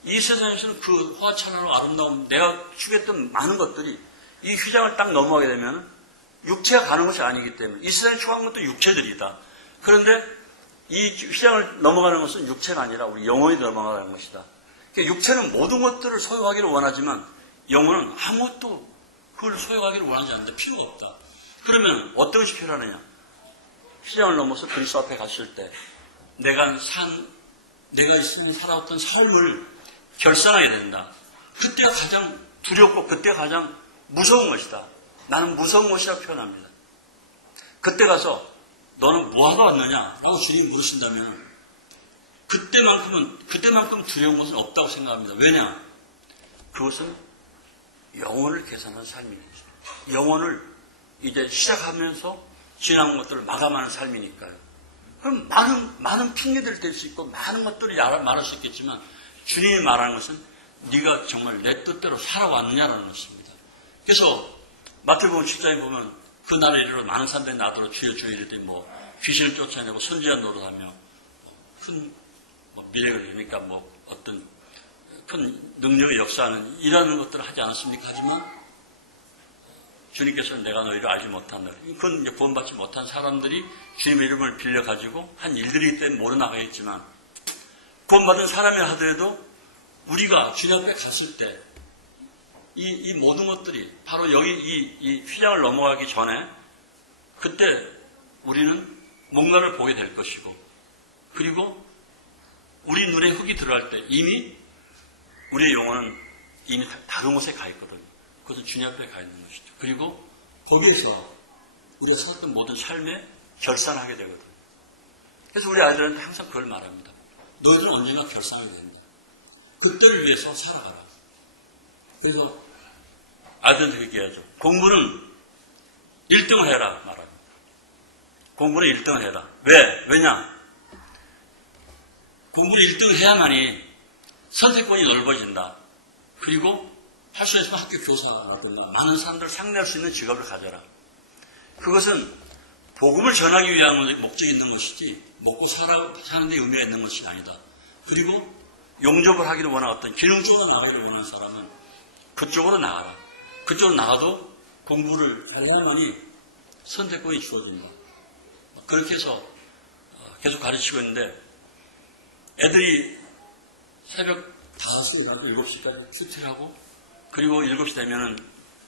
이 세상에서는 그 화창하고 아름다운 내가 추구했던 많은 것들이 이 휘장을 딱 넘어가게 되면 육체가 가는 것이 아니기 때문에 이 세상에 추구한 것도 육체들이다. 그런데 이 휘장을 넘어가는 것은 육체가 아니라 우리 영혼이 넘어가는 것이다. 그러니까 육체는 모든 것들을 소유하기를 원하지만 영혼은 아무것도 그걸 소유하기를 원하지 않는데 필요가 없다. 그러면 어떤 것이 필요하느냐? 시장을 넘어서 그리스도 앞에 갔을 때 내가 있으면 살아왔던 삶을 결산하게 된다. 그때가 가장 두렵고 그때가 가장 무서운 것이다. 나는 무서운 것이라고 표현합니다. 그때 가서 너는 뭐하러 왔느냐? 라고 주님이 물으신다면 그때만큼 두려운 것은 없다고 생각합니다. 왜냐? 그것은 영혼을 계산하는 삶이니까. 영혼을 이제 시작하면서 지나온 것들을 마감하는 삶이니까요. 그럼 많은 핑계들이 될 수 있고 많은 것들이 말할 수 있겠지만 주님이 말하는 것은 네가 정말 내 뜻대로 살아왔느냐라는 것입니다. 그래서 마태복음 7장에 보면 그날에 이르러 많은 사람들이 나더러 주여 주여 이르더니 뭐 귀신을 쫓아내고 선지자 노릇하며 큰 미래를 그러니까 어떤 큰 능력의 역사하는 이라는 것들을 하지 않았습니까? 하지만 주님께서는 내가 너희를 알지 못한다. 그건 이제 구원받지 못한 사람들이 주님의 이름을 빌려가지고 한 일들이기 때문에 모르나가겠지만 구원받은 사람이라 하더라도 우리가 주님 앞에 갔을 때 이 모든 것들이 바로 여기 이 휘장을 넘어가기 전에 그때 우리는 뭔가를 보게 될 것이고 그리고 우리 눈에 흙이 들어갈 때 이미 우리의 영혼은 이미 다른 곳에 가 있거든요. 그것은 주님 앞에 가 있는 것이죠. 그리고 거기에서 우리가 살았던 모든 삶에 결산하게 되거든요. 그래서 우리 아이들한테 항상 그걸 말합니다. 너희들은 언젠가 결산하게 된다. 그때를 위해서 살아가라. 그래서 아이들한테 그렇게 해야죠. 공부는 1등을 해라 말합니다. 공부는 1등을 해라. 왜냐? 공부를 1등을 해야만이 선택권이 넓어진다. 그리고 할 수 있으면 학교 교사라든가 많은 사람들을 상대할 수 있는 직업을 가져라. 그것은 복음을 전하기 위한 목적이 있는 것이지 먹고 사는 데 의미가 있는 것이 아니다. 그리고 용접을 하기를 원하는 기능 쪽으로 나가기를 원하는 사람은 그쪽으로 나가라. 그쪽으로 나가도 공부를 해야만이 선택권이 주어진다. 그렇게 해서 계속 가르치고 있는데 애들이 새벽 5시, 7시까지 큐티하고 그리고 7시 되면은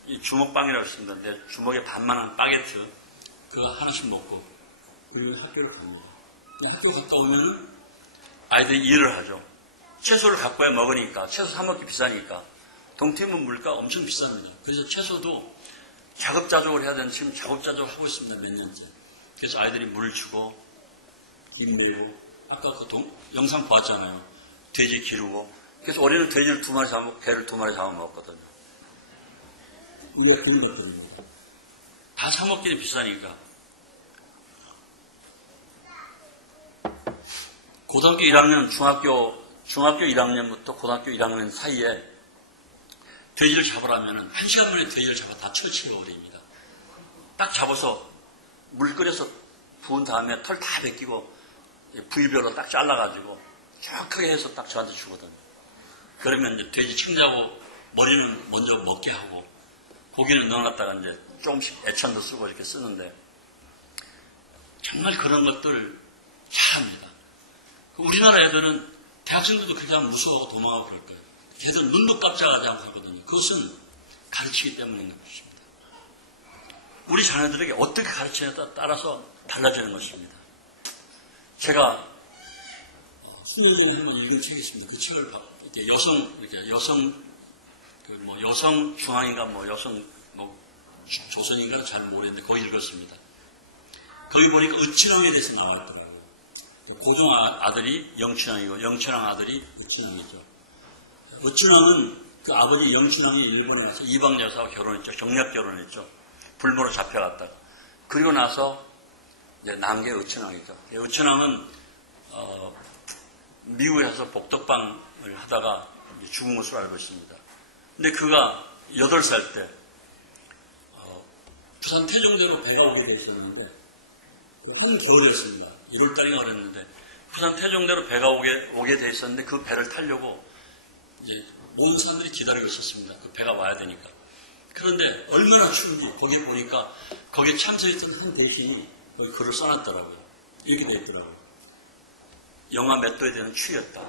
이 주먹빵이라고 있습니다. 근데 주먹에 반만한 바게트 그거 하나씩 먹고 그리고 학교를 갑니다. 학교 갔다 오면은 아이들이 일을 하죠. 채소를 갖고 와야 먹으니까 채소 사 먹기 비싸니까 동태문 물가 엄청 비쌉니다. 그래서 채소도 자급자족을 해야 되는 지금 자급자족을 하고 있습니다. 몇 년째. 그래서 아이들이 물을 주고 김 내고 아까 그 영상 보았잖아요. 돼지 기르고 그래서 올해는 돼지를 2마리 잡아먹고 개를 2마리 잡아먹었거든요. 우리가 그런 것들이요. 다 사먹기는 비싸니까. 고등학교 1학년, 중학교 1학년부터 고등학교 1학년 사이에 돼지를 잡으려면 1시간 만에 돼지를 잡아 다 치고 버립니다. 딱 잡아서 물 끓여서 부은 다음에 털 다 벗기고 부위별로 딱 잘라가지고 정확하게 해서 딱 저한테 주거든요. 그러면 이제 돼지 척냐고 머리는 먼저 먹게 하고 고기는 넣어놨다가 이제 조금씩 애찬도 쓰고 이렇게 쓰는데 정말 그런 것들 잘합니다. 우리나라 애들은 대학생들도 그렇게 하면 무서워하고 도망하고 그럴 거예요. 걔들 눈도 깜짝하지 않고 하거든요. 그것은 가르치기 때문인 것입니다. 우리 자녀들에게 어떻게 가르치냐에 따라서 달라지는 것입니다. 제가 수년 전에 한번 읽은 책이 있습니다. 그 책을 여성 중앙인가 여성 조선인가 잘 모르겠는데 거기 읽었습니다. 거기 보니까 의친왕에 대해서 나왔더라고요. 고등 아들이 영춘왕이고 영춘왕 아들이 의친왕이죠. 의친왕은 그 아버지 영춘왕이 일본에 가서 이방 여사와 결혼했죠. 경력 결혼했죠. 불모로 잡혀갔다가. 그리고 나서 이제 남계 의친왕이죠. 의친왕은 미국에 가서 복덕방을 하다가 죽은 것으로 알고 있습니다. 근데 그가 8살 때 부산 태종대로 배가 오게 돼 있었는데 한 겨울이었습니다. 1월달인가 그랬는데 부산 태종대로 배가 오게 돼 있었는데 그 배를 타려고 이제 모든 사람들이 기다리고 있었습니다. 그 배가 와야 되니까. 그런데 얼마나 추운지 거기에 보니까 거기에 참석했던 한 대신이 거기 글을 써놨더라고요. 이렇게 돼 있더라고요. 영하 몇 도에 되는 추위였다.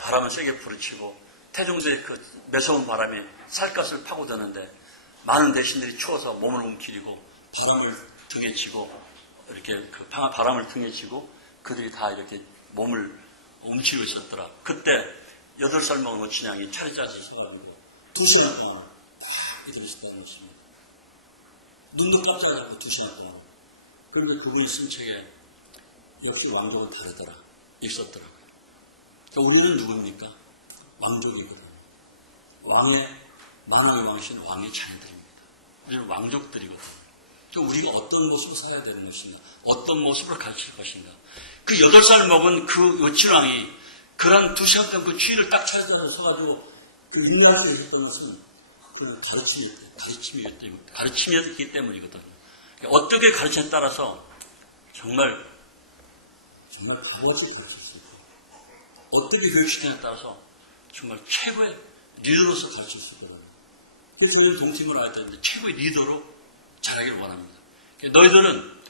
바람은 세게 부딪히고 태종대의 그 매서운 바람이 살갗을 파고드는데 많은 대신들이 추워서 몸을 움켜쥐고 바람을 등에 지고 이렇게 그 바람을 등에 지고 그들이 다 이렇게 몸을 움츠리고 있었더라. 그때 8살 먹은 어친양이 차례 짜서 서가지고 2시간 동안 다 이들이 있었다는 것입니다. 눈도 깜짝 잡고 2시간 동안. 그런데 그분이 쓴 책에 역시 왕족은 다르더라. 있었더라고요. 그러니까 우리는 누굽니까? 왕족이거든요. 만왕의 왕신 왕의 자녀들입니다. 우리는 왕족들이거든요. 우리가 어떤 모습을 살아야 되는 것인가? 어떤 모습을 가르칠 것인가? 그 8살 먹은 그 요친왕이 그런 2시간 동안 그 추위를 딱 찾아서 서가지고 그 인내하게 있었던 것은 그 가르침이었기 때문이거든요. 어떻게 가르침에 따라서 정말 값없이 가르칠 수 있고 어떻게 교육시키냐에 따라서 정말 최고의 리더로서 가르칠 수 있거든요. 그래서 저는 동팀을 할 때인데 최고의 리더로 자라기를 원합니다. 너희들은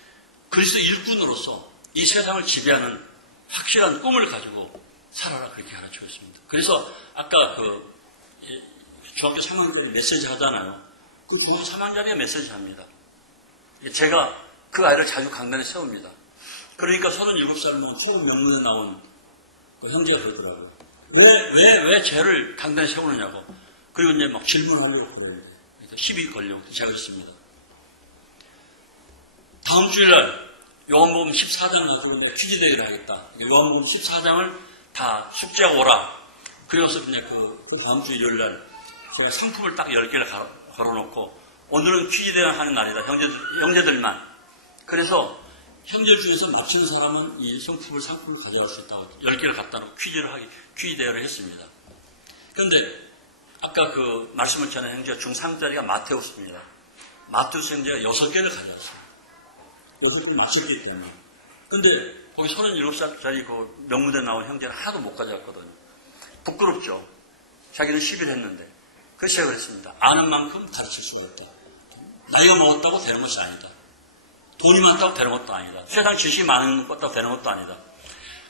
그리스도 일꾼으로서 이 세상을 지배하는 확실한 꿈을 가지고 살아라 그렇게 가르치고 있습니다. 그래서 아까 그 중학교 3학년에 메시지 하잖아요. 그 중학교 3학년에 메시지 합니다. 제가 그 아이를 자주 강단에 세웁니다. 그러니까 37살 먹은 처음 명문에 나온 그 형제가 그러더라고요. 왜 쟤를 강단에 세우느냐고. 그리고 이제 막 질문하려고 그래요. 시비 걸려고 제가 그랬습니다. 다음 주일날 요한복음 14장 가지고 퀴즈 대회를 하겠다. 요한복음 14장을 다 숙제하고 오라. 그래서 이제 그 다음 주 일요일날 제가 상품을 딱 10개를 걸어놓고 오늘은 퀴즈 대회 하는 날이다. 형제들만. 그래서 형제 중에서 맞추는 사람은 이 상품을 가져갈 수 있다고 10개를 갖다 놓고 퀴즈 대회를 했습니다. 그런데 아까 그 말씀을 전한 형제가 중3짜리가 마테우스입니다. 마테우스 형제가 6개를 가져왔어요. 6개를 맞췄기 때문에. 근데 거기 37살짜리 그 명문대 나온 형제는 하나도 못 가져왔거든요. 부끄럽죠. 자기는 10일 했는데. 그래서 제가 그랬습니다. 아는 만큼 가르칠 수가 없다. 나이가 먹었다고 되는 것이 아니다. 돈이 많다고 되는 것도 아니다. 세상 지식이 많은 것도 되는 것도 아니다.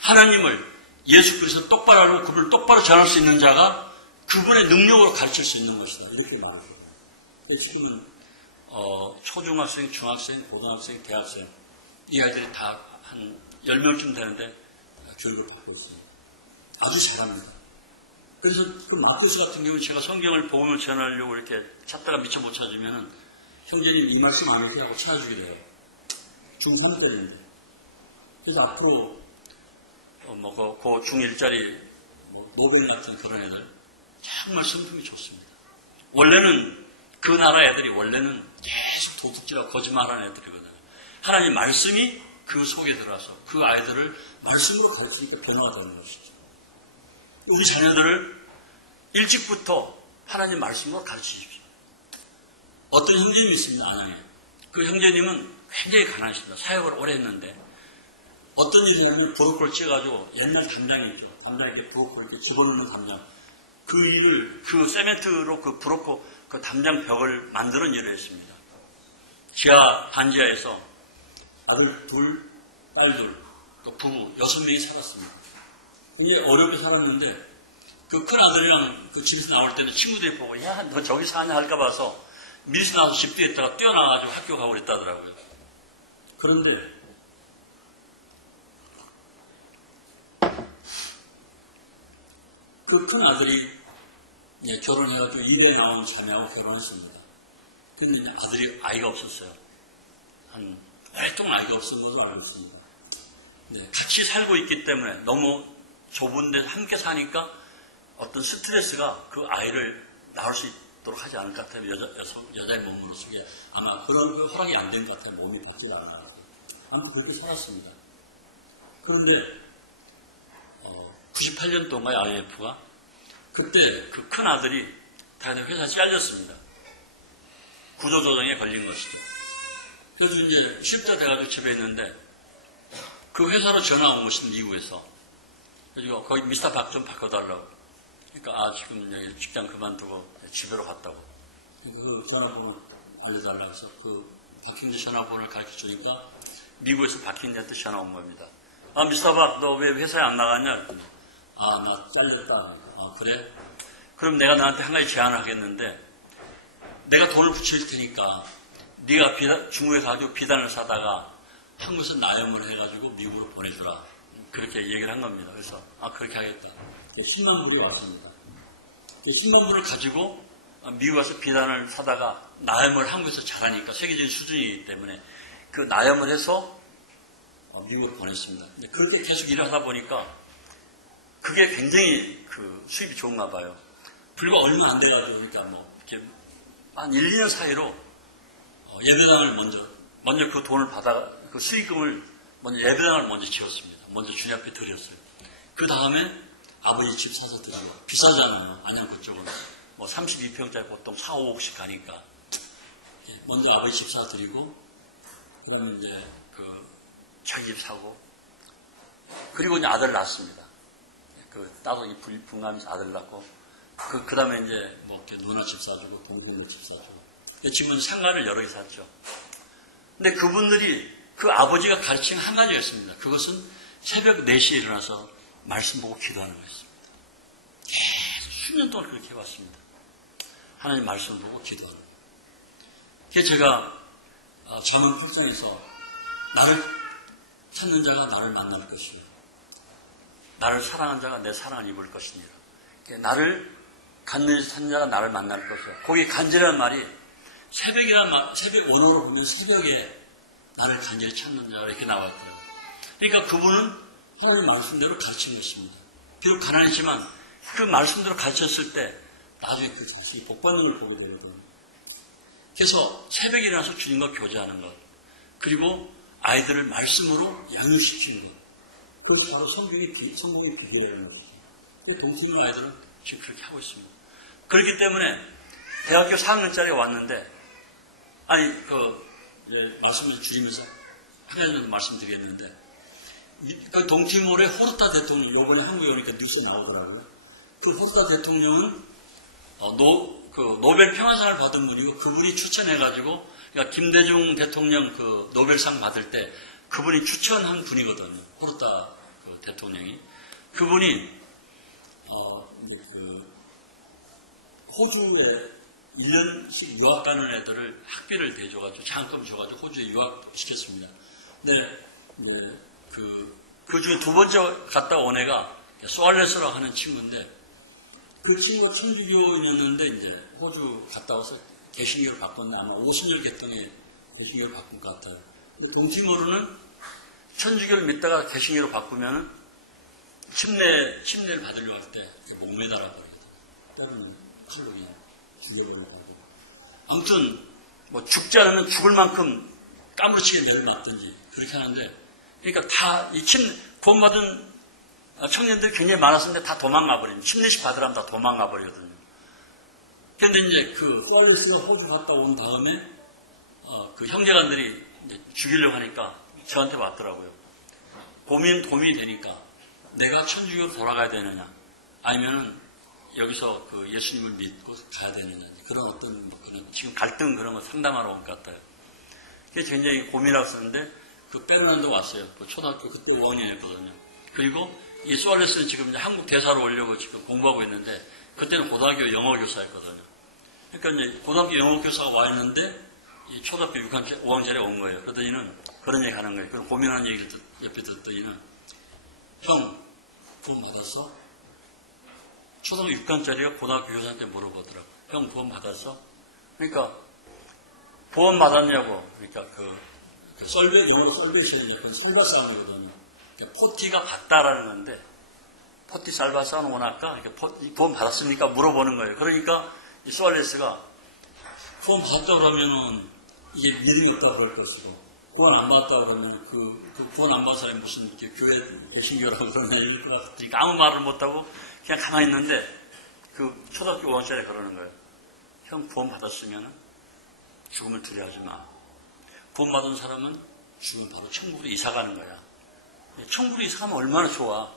하나님을 예수 그리스도 똑바로 알고 그분을 똑바로 전할 수 있는 자가 그분의 능력으로 가르칠 수 있는 것이다. 이렇게 말합니다. 지금은 초중학생, 중학생, 고등학생, 대학생 이 아이들이 다 한 10명쯤 되는데 교육을 받고 있습니다. 아주 잘합니다. 그래서 그 마테우스 같은 경우는 제가 성경을 복음을 전하려고 이렇게 찾다가 미처 못 찾으면 형제님 이 말씀 안 이렇게 하고 찾아주게 돼요. 중3 때인데. 그래서 앞으로 그 중1짜리 노벨 같은 그런 애들 정말 성품이 좋습니다. 원래는 그 나라 애들이 원래는 계속 도둑질하고 거짓말하는 애들이거든요. 하나님 말씀이 그 속에 들어와서 그 아이들을 말씀으로 가르치니까 변화가 되는 것이죠. 우리 자녀들을 일찍부터 하나님 말씀으로 가르치십시오. 어떤 형제님이 있습니다. 안양에. 그 형제님은 굉장히 가난하십니다. 사역을 오래 했는데 어떤 일이 하면 브로콜 찌어가지고 옛날 담장이 있죠. 담장에 브로콜 이렇게 집어넣는 담장. 그 일을 그 세멘트로 그 브로콜 그 담장 벽을 만드는 일을 했습니다. 지하 반지하에서 아들 둘, 딸 둘, 또 부부 6명이 살았습니다. 굉장히 어렵게 살았는데 그 큰 아들이랑 그 집에서 나올 때도 친구들이 보고 야, 너 저기 사냐 할까 봐서 미리서 나와서 집 뒤에 있다가 뛰어나가지고 학교 가고 그랬다더라고요. 그런데 그 큰 아들이 결혼해가지고 이대에 나온 자매하고 결혼했습니다. 근데 아들이 아이가 없었어요. 한 오랫동안 아이가 없었던 걸로 알고 있습니다. 같이 살고 있기 때문에 너무 좁은 데 함께 사니까 어떤 스트레스가 그 아이를 낳을 수 있도록 하지 않을 것 같아요. 여자의 몸으로서 아마 그런 그 허락이 안 된 것 같아요. 몸이 받지 않아요. 아마 그렇게 살았습니다. 그런데 98년도인가요, IMF가? 그때 그 큰 아들이 다 회사 잘렸습니다. 구조조정에 걸린 것이죠. 그래서 이제 쉼터 돼가지고 집에 있는데 그 회사로 전화 온 것입니다. 미국에서. 그래서 거기 미스터 박 좀 바꿔달라고. 그러니까 지금 여기 직장 그만두고 집으로 갔다고. 그 전화번호 알려달라고 해서 그 박형제 전화번호를 가르쳐 주니까 미국에서 박형제한테 전화 온 겁니다. 미스터 박 너 왜 회사에 안 나갔냐? 나 잘렸다. 그래? 그럼 내가 너한테 한 가지 제안을 하겠는데 내가 돈을 붙일 테니까 네가 중국에 가지고 비단을 사다가 한국에서 나염을 해가지고 미국으로 보내주라. 그렇게 얘기를 한 겁니다. 그래서 그렇게 하겠다. 10만 불이 왔습니다. 10만 불을 가지고 미국 가서 비단을 사다가 나염을 한국에서 잘하니까 세계적인 수준이기 때문에 그 나염을 해서 미국으로 보냈습니다. 그렇게 계속 일하다 보니까 그게 굉장히 그 수입이 좋은가 봐요. 불과 얼마 안 돼가지고 그러니까 뭐 이렇게 한 1, 2년 사이로 예배당을 먼저 그 돈을 받아 그 수익금을 먼저 예배당을 먼저 지었습니다. 먼저 주님 앞에 드렸어요. 그 다음에 아버지 집 사서 드리고 비싸잖아요. 안양 그쪽은 뭐 32평짜리 보통 4, 5억씩 가니까 먼저 아버지 집 사서 드리고 그러면 이제 그 자기 집 사고 그리고 이제 아들 낳았습니다. 그 따로 분가하면서 아들 낳고 그 다음에 이제 뭐 누나 집 사주고 동생네 집 사주고 지금은 상가를 여러 개 샀죠. 근데 그분들이 그 아버지가 가르친 한 가지가 있습니다. 그것은 새벽 4시에 일어나서 말씀 보고 기도하는 거였습니다. 계속 수년 동안 그렇게 해왔습니다. 하나님 말씀 보고 기도하는 거예요. 그래서 제가 저는 평생에서 나를 찾는 자가 나를 만날 것이요 나를 사랑하는 자가 내 사랑을 입을 것이니라. 나를 간절히 찾는 자가 나를 만날 것이야. 거기 간절이라는 말이 새벽 원어로 보면 새벽에 나를 간절히 찾는 자가 이렇게 나왔고요. 그러니까 그분은 하나님 말씀대로 가르친 것입니다. 비록 가난했지만 그 말씀대로 가르쳤을 때 나중에 그 자식이 복받는 걸 보게 되거든요. 그래서 새벽에 일어나서 주님과 교제하는 것, 그리고 아이들을 말씀으로 양육시키는 것, 그것이 바로 성공의 비결이라는 것이죠. 동팀의 아이들은 지금 그렇게 하고 있습니다. 그렇기 때문에 대학교 4학년짜리가 왔는데, 이제 말씀을 줄이면서 하려는 말씀드리겠는데, 그 동티모르의 호르타 대통령, 이번에 한국에 오니까 뉴스에 나오더라고요. 그 호르타 대통령은 노벨 평화상을 받은 분이고 그분이 추천해가지고, 그러니까 김대중 대통령 그 노벨상 받을 때 그분이 추천한 분이거든요. 호르타 그 대통령이. 그분이 호주에 1년씩 유학 가는 애들을 학비를 대줘가지고 장학금 줘가지고 호주에 유학시켰습니다. 근데 그 중에 두 번째 갔다 온 애가 소알레스라고 하는 친구인데 그 친구가 천주교인이었는데 이제 호주 갔다 와서 개신교를 바꿨나 아마 오순절 개통에 개신교를 바꾼 것 같아요. 동티모르는 천주교를 믿다가 개신교로 바꾸면 침례를 받으려고 할 때 목매달아 버리거든요. 때로는 칼로 그냥 죽여버리고 하고. 아무튼 뭐 죽지 않으면 죽을 만큼 까무러치게 매를 맞든지 그렇게 하는데, 그러니까 다 이 구원받은 청년들이 굉장히 많았는데 다 도망가 버립니다. 침례식 받으라면 다 도망가 버리거든요. 그런데 이제 그 호알레스가 호주 갔다 온 다음에 그 형제간들이 이제 죽이려고 하니까 저한테 왔더라고요. 봄이 되니까 내가 천주교로 돌아가야 되느냐, 아니면은 여기서 그 예수님을 믿고 가야 되느냐, 그런 어떤 그런 지금 갈등 그런 거 상담하러 온 것 같아요. 그래서 굉장히 고민하고 있었는데 그 베르난도 왔어요. 그 초등학교 그때 5학년이었거든요. 그리고 이 소알레스는 지금 이제 한국 대사로 오려고 지금 공부하고 있는데 그때는 고등학교 영어 교사였거든요. 그러니까 이제 고등학교 영어 교사가 와 있는데 이 초등학교 5학년짜리 온 거예요. 그러더니는 그런 얘기 하는 거예요. 그럼 고민하는 얘기를 옆에 듣더니는 형 구원 받았어? 초등학교 6학년짜리가 고등학교 교사한테 물어보더라고. 형 구원 받았어? 그러니까 구원 받았냐고. 그러니까 그 썰베이션이냐, 그건 살바싸움이거든요. 그러니까 포티가 받다라는 건데, 포티 살바싸움 오나까 구원 받았습니까? 물어보는 거예요. 그러니까 이 소알레스가 구원 받았다 그러면은 이게 믿음이 없다고 그럴 것이고, 구원 안 받았다 그러면 그 구원 안 받은 사람이 무슨 이렇게 교회 예신교라고 그러나 이럴 것 같으니까 아무 말을 못하고 그냥 가만히 있는데 그 초등학교 5학년짜리 그러는 거예요. 형 구원 받았으면 죽음을 두려워하지 마. 구원 받은 사람은 죽으면 바로 천국으로 이사 가는 거야. 천국으로 이사 가면 얼마나 좋아.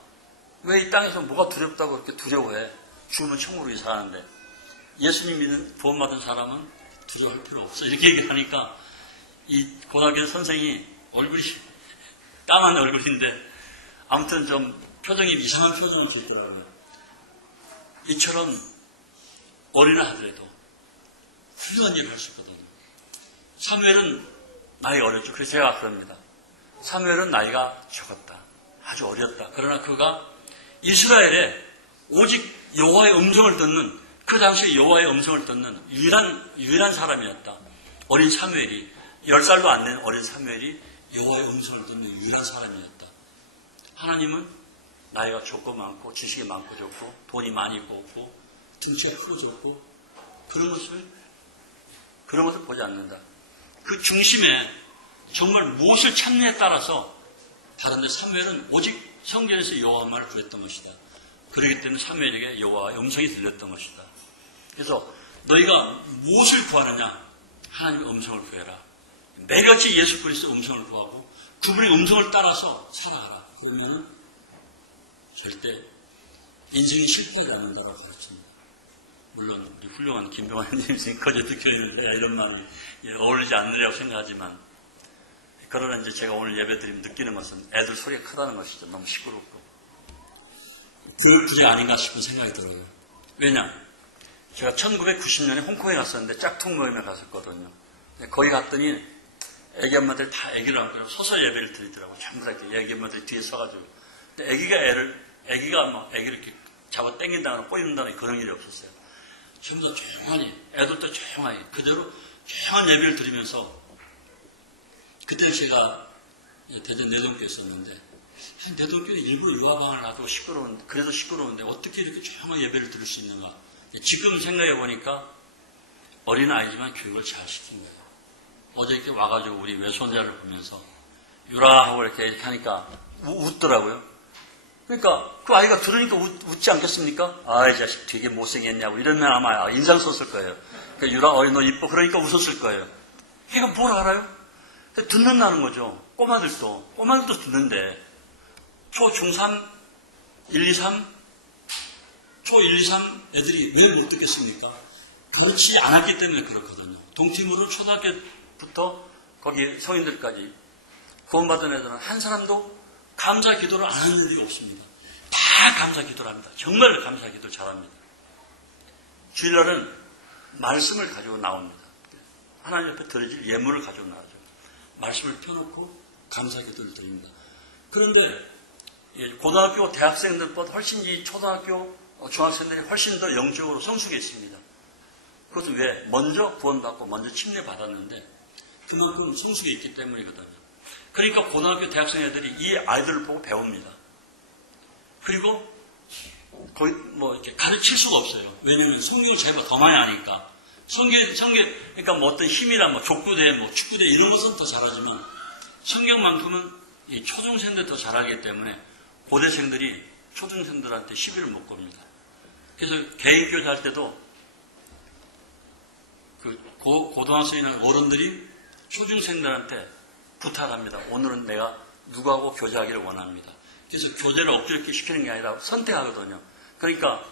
왜 이 땅에서 뭐가 두렵다고 그렇게 두려워해. 죽으면 천국으로 이사 가는데. 예수님 믿는 구원 받은 사람은 두려워할 필요 없어. 이렇게 얘기하니까 이 고등학교 선생이 얼굴이 까만 얼굴인데 아무튼 좀 표정이 이상한 표정을 짓더라고요. 이처럼 어린아 하더라도 훌륭한 일을 할 수 있거든요. 사무엘은 나이가 어렸죠. 그래서 제가 그럽니다. 사무엘은 나이가 적었다. 아주 어렸다. 그러나 그가 이스라엘에 오직 여호와의 음성을 듣는, 그 당시 여호와의 음성을 듣는 유일한 사람이었다. 어린 사무엘이, 10살도 안 된 어린 사무엘이 여호와의 음성을 듣는 유일한 사람이었다. 하나님은 나이가 적고 많고 지식이 많고 적고 돈이 많이 있고 없고 등치가 크고 적고 그런 것을 보지 않는다. 그 중심에 정말 무엇을 찾느냐에 따라서 다른데 사무엘은 오직 성전에서 여호와 말을 구했던 것이다. 그렇기 때문에 사무엘에게 여호와의 음성이 들렸던 것이다. 그래서 너희가 무엇을 구하느냐? 하나님의 음성을 구해라. 매일같이 예수 그리스도 음성을 구하고 그분의 음성을 따라서 살아가라. 그러면 절대 인생이 실패하지 않는다고 가르칩니다. 물론 우리 훌륭한 김병환 선생님 거제도 교인을 내가 이런 말이 어울리지 않느라고 생각하지만, 그러나 이제 제가 오늘 예배드리면 느끼는 것은 애들 소리가 크다는 것이죠. 너무 시끄럽고 교육 부재 아닌가 싶은 생각이 들어요. 왜냐? 제가 1990년에 홍콩에 갔었는데 짝퉁 모임에 갔었거든요. 거기 갔더니 애기 엄마들 다 애기를 안고 서서 예배를 드리더라고요. 전부 다 이렇게 애기 엄마들이 뒤에 서가지고. 근데 애기가 막 애기를 이렇게 잡아 당긴다거나 꼬인다거나 그런 일이 없었어요. 전부 다 조용하니, 애들도 조용하니, 그대로 조용한 예배를 드리면서, 그때 제가 대전 내동교에 있었는데, 내동교에 일부러 유아방을 놔두고 그래도 시끄러운데 어떻게 이렇게 조용한 예배를 드릴 수 있는가. 지금 생각해 보니까 어린아이지만 교육을 잘 시킨 거예요. 어제 이렇게 와가지고 우리 외손자를 보면서 유라 하고 이렇게 하니까 웃더라고요. 그러니까 그 아이가 들으니까 웃지 않겠습니까? 아, 이 자식 되게 못생겼냐고 이러면 아마 인상 썼을 거예요. 그러니까 유라, 너 이뻐. 그러니까 웃었을 거예요. 걔가 뭘 알아요? 듣는다는 거죠. 꼬마들도 듣는데 초, 중 3, 1, 2, 3 초 1, 2, 3 애들이 왜 못 듣겠습니까? 그렇지 않았기 때문에 그렇거든요. 동팀으로 초등학교부터 거기 성인들까지 구원받은 애들은 한 사람도 감사 기도를 안 하는 일이 없습니다. 다 감사 기도를 합니다. 정말 감사 기도를 잘합니다. 주일날은 말씀을 가지고 나옵니다. 하나님 옆에 드려질 예물을 가지고 나오죠. 말씀을 펴놓고 감사 기도를 드립니다. 그런데 고등학교, 대학생들보다 훨씬 이 초등학교, 중학생들이 훨씬 더 영적으로 성숙해 있습니다. 그것은 왜? 먼저 구원받고 먼저 침례받았는데 그만큼 성숙해 있기 때문이거든요. 그러니까 고등학교, 대학생 애들이 이 아이들을 보고 배웁니다. 그리고 거의 이렇게 가르칠 수가 없어요. 왜냐면 성경을 자기가 더 많이 아니까. 그러니까 어떤 힘이나 족구대, 축구대 이런 것은 더 잘하지만 성경만큼은 이 초중생들 더 잘하기 때문에 고대생들이 초중생들한테 시비를 못 겁니다. 그래서 개인교사 할 때도 그 고등학생이나 어른들이 초중생들한테 부탁합니다. 오늘은 내가 누구하고 교제하기를 원합니다. 그래서 교제를 억지로 시키는 게 아니라 선택하거든요. 그러니까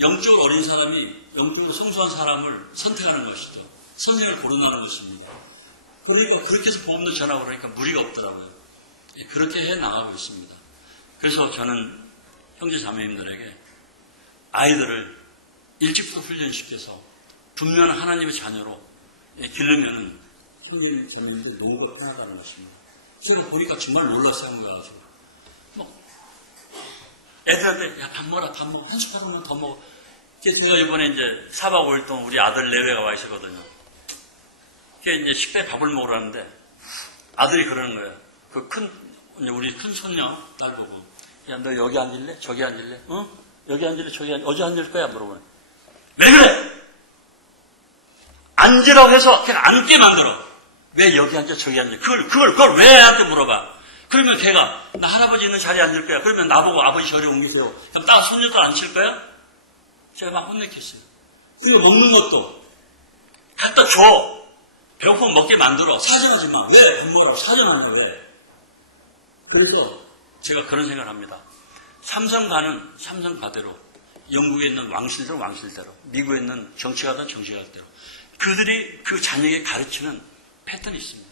영적으로 어린 사람이 영적으로 성숙한 사람을 선택하는 것이죠. 선생을 고른다는 것입니다. 그러니까 그렇게 해서 복음도 전하고 그러니까 무리가 없더라고요. 그렇게 해 나가고 있습니다. 그래서 저는 형제 자매님들에게 아이들을 일찍부터 훈련시켜서 분명한 하나님의 자녀로 기르면은 형제 자매님들 모두가 편하다는 것입니다. 제가 보니까 정말 놀랐어요. 한 거야. 애들한테 야, 밥 먹어라, 밥 먹어. 한 숟가락만 더 먹어. 그래서 제가 이번에 이제 4박 5일 동안 우리 아들 내외가 와 있었거든요. 그게 이제 식당에 밥을 먹으러 왔는데 아들이 그러는 거예요. 우리 큰 손녀 딸 보고 야, 너 여기 앉을래? 저기 앉을래? 여기 앉을래? 저기 앉을래? 어디 앉을 거야? 물어보네. 왜 그래? 앉으라고 해서 그냥 앉게 만들어. 왜 여기 앉아? 저기 앉아? 그걸 왜 애한테 물어봐? 그러면 걔가 나 할아버지 있는 자리에 앉을 거야. 그러면 나보고 아버지 저리 옮기세요. 그럼 나 손녀도 앉힐 거야? 제가 막 혼내켰어요. 그리고 먹는 것도 갖다 줘. 배고프면 먹게 만들어. 사정하지 마. 왜? 부모라고 사정하냐? 왜? 그래서 제가 그런 생각을 합니다. 삼성가는 삼성가대로, 영국에 있는 왕실들은 왕실대로, 미국에 있는 정치가든 정치가대로 그들이 그 자녀에게 가르치는 패턴이 있습니다.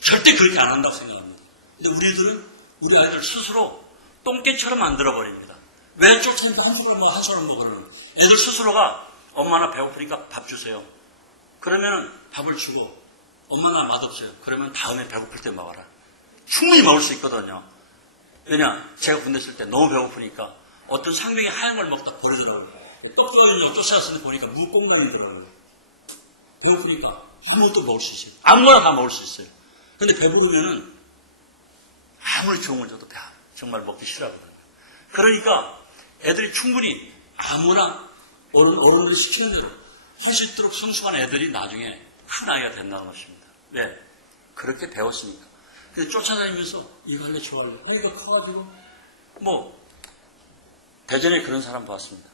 절대 그렇게 안 한다고 생각합니다. 근데 우리 아이들 스스로 똥개처럼 만들어버립니다. 왜 쫓아니까 한 손을 먹으라고. 애들 스스로가 엄마 나 배고프니까 밥 주세요. 그러면 밥을 주고 엄마 나 맛없어요. 그러면 다음에 배고플 때 먹어라. 충분히 먹을 수 있거든요. 왜냐? 제가 군대 있을 때 너무 배고프니까 어떤 상병이 하얀 걸 먹다 버리더라고요. 떡밥이 쫓아왔는데 보니까 무꽁랑이더라고요. 배고프니까 아무것도 먹을 수 있어요. 아무거나 다 먹을 수 있어요. 근데 배부르면은 아무리 좋은 걸 줘도 정말 먹기 싫어하거든요. 그러니까 애들이 충분히 아무나 어른들이 시키는 대로 할 수 있도록 성숙한 애들이 나중에 큰 아이가 된다는 것입니다. 왜? 그렇게 배웠으니까. 근데 쫓아다니면서 이거 할래 좋아할래. 애가 커가지고 대전에 그런 사람 봤습니다.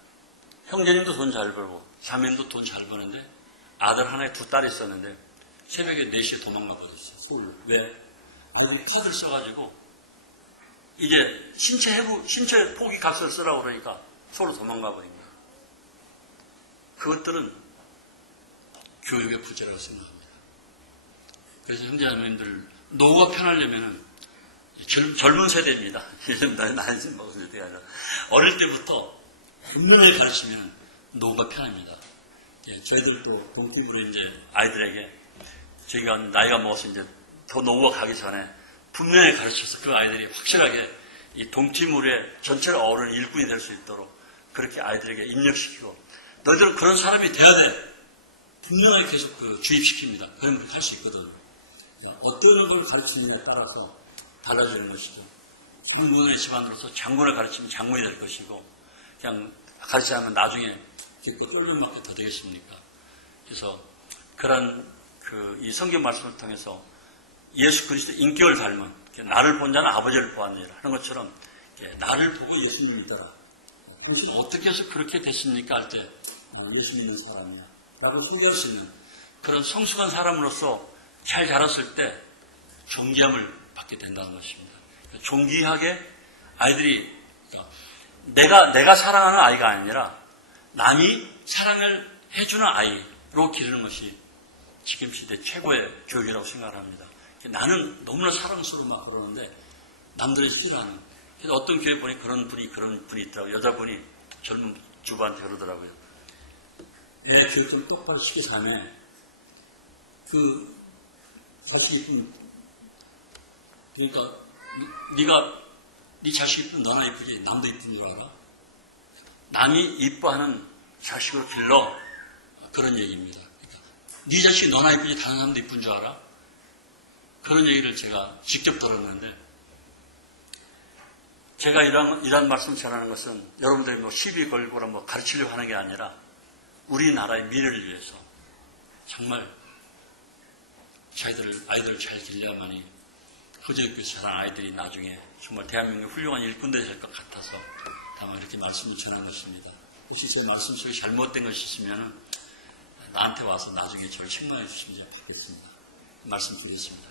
형제님도 돈 잘 벌고 자매님도 돈 잘 버는데 아들 하나에 2딸이 있었는데 새벽에 4시에 도망가 버렸어요. 서울. 왜? 아들이 카드를 써가지고 이제 신체 포기 값을 쓰라고 그러니까 서울로 도망가 버린 거예요. 그것들은 교육의 부재라고 생각합니다. 그래서 형제자매님들 노후가 편하려면은 젊은 세대입니다. 나이 먹은 세대가 아니라 어릴 때부터 분명히 가르치면 노후가 편합니다. 저희들도 동팀으로 이제 아이들에게 저희가 나이가 먹어서 이제 더 노후가 가기 전에 분명히 가르쳐서 그 아이들이 확실하게 이 동티물의 전체를 어우르는 일꾼이 될 수 있도록 그렇게 아이들에게 입력시키고 너희들은 그런 사람이 돼야 돼. 분명하게 계속 주입시킵니다. 그러면 그렇게 할 수 있거든. 어떤 걸 가르치느냐에 따라서 달라지는 것이고 장군의 집안으로서 장군을 가르치면 장군이 될 것이고 그냥 가르치지 않으면 나중에 기껏 쫄림밖에 더 되겠습니까? 그래서 그런 이 성경 말씀을 통해서 예수 그리스도 인격을 닮은 나를 본 자는 아버지를 보았느니라 하는 것처럼 나를 보고 예수님을 믿어라. 당신은 어떻게 해서 그렇게 됐습니까? 할 때 예수 믿는 사람이야 라고 소개할 수 있는 그런 성숙한 사람으로서 잘 자랐을 때 존귀함을 받게 된다는 것입니다. 존귀하게 아이들이 내가 사랑하는 아이가 아니라 남이 사랑을 해주는 아이로 기르는 것이 지금 시대 최고의 교육이라고 생각합니다. 나는 너무나 사랑스러워 막 그러는데 남들이 싫어하는. 그래서 어떤 교회 보니 그런 분이 있더라고요. 여자분이 젊은 주부한테 그러더라고요. 내 교육 좀 똑바로 시키 자매. 자식 이쁜, 그러니까 네 자식 이쁘면 너나 이쁘지 남도 이쁜 줄 알아? 남이 이뻐하는 자식으로 길러. 그런 얘기입니다. 그러니까 네 자식이 너나 이쁘지 다른 사람도 이쁜 줄 알아? 그런 얘기를 제가 직접 들었는데 제가 이런 말씀 전하는 것은 여러분들이 시비 걸고 가르치려고 하는 게 아니라 우리나라의 미래를 위해서 정말 아이들을 잘 길러야만이 후대교에서 자란 아이들이 나중에 정말 대한민국의 훌륭한 일꾼들이 될 것 같아서 다만 이렇게 말씀을 전하는 것입니다. 혹시 제 말씀 속에 잘못된 것이 있으면 나한테 와서 나중에 저를 책망해 주시면 좋겠습니다. 말씀 드리겠습니다.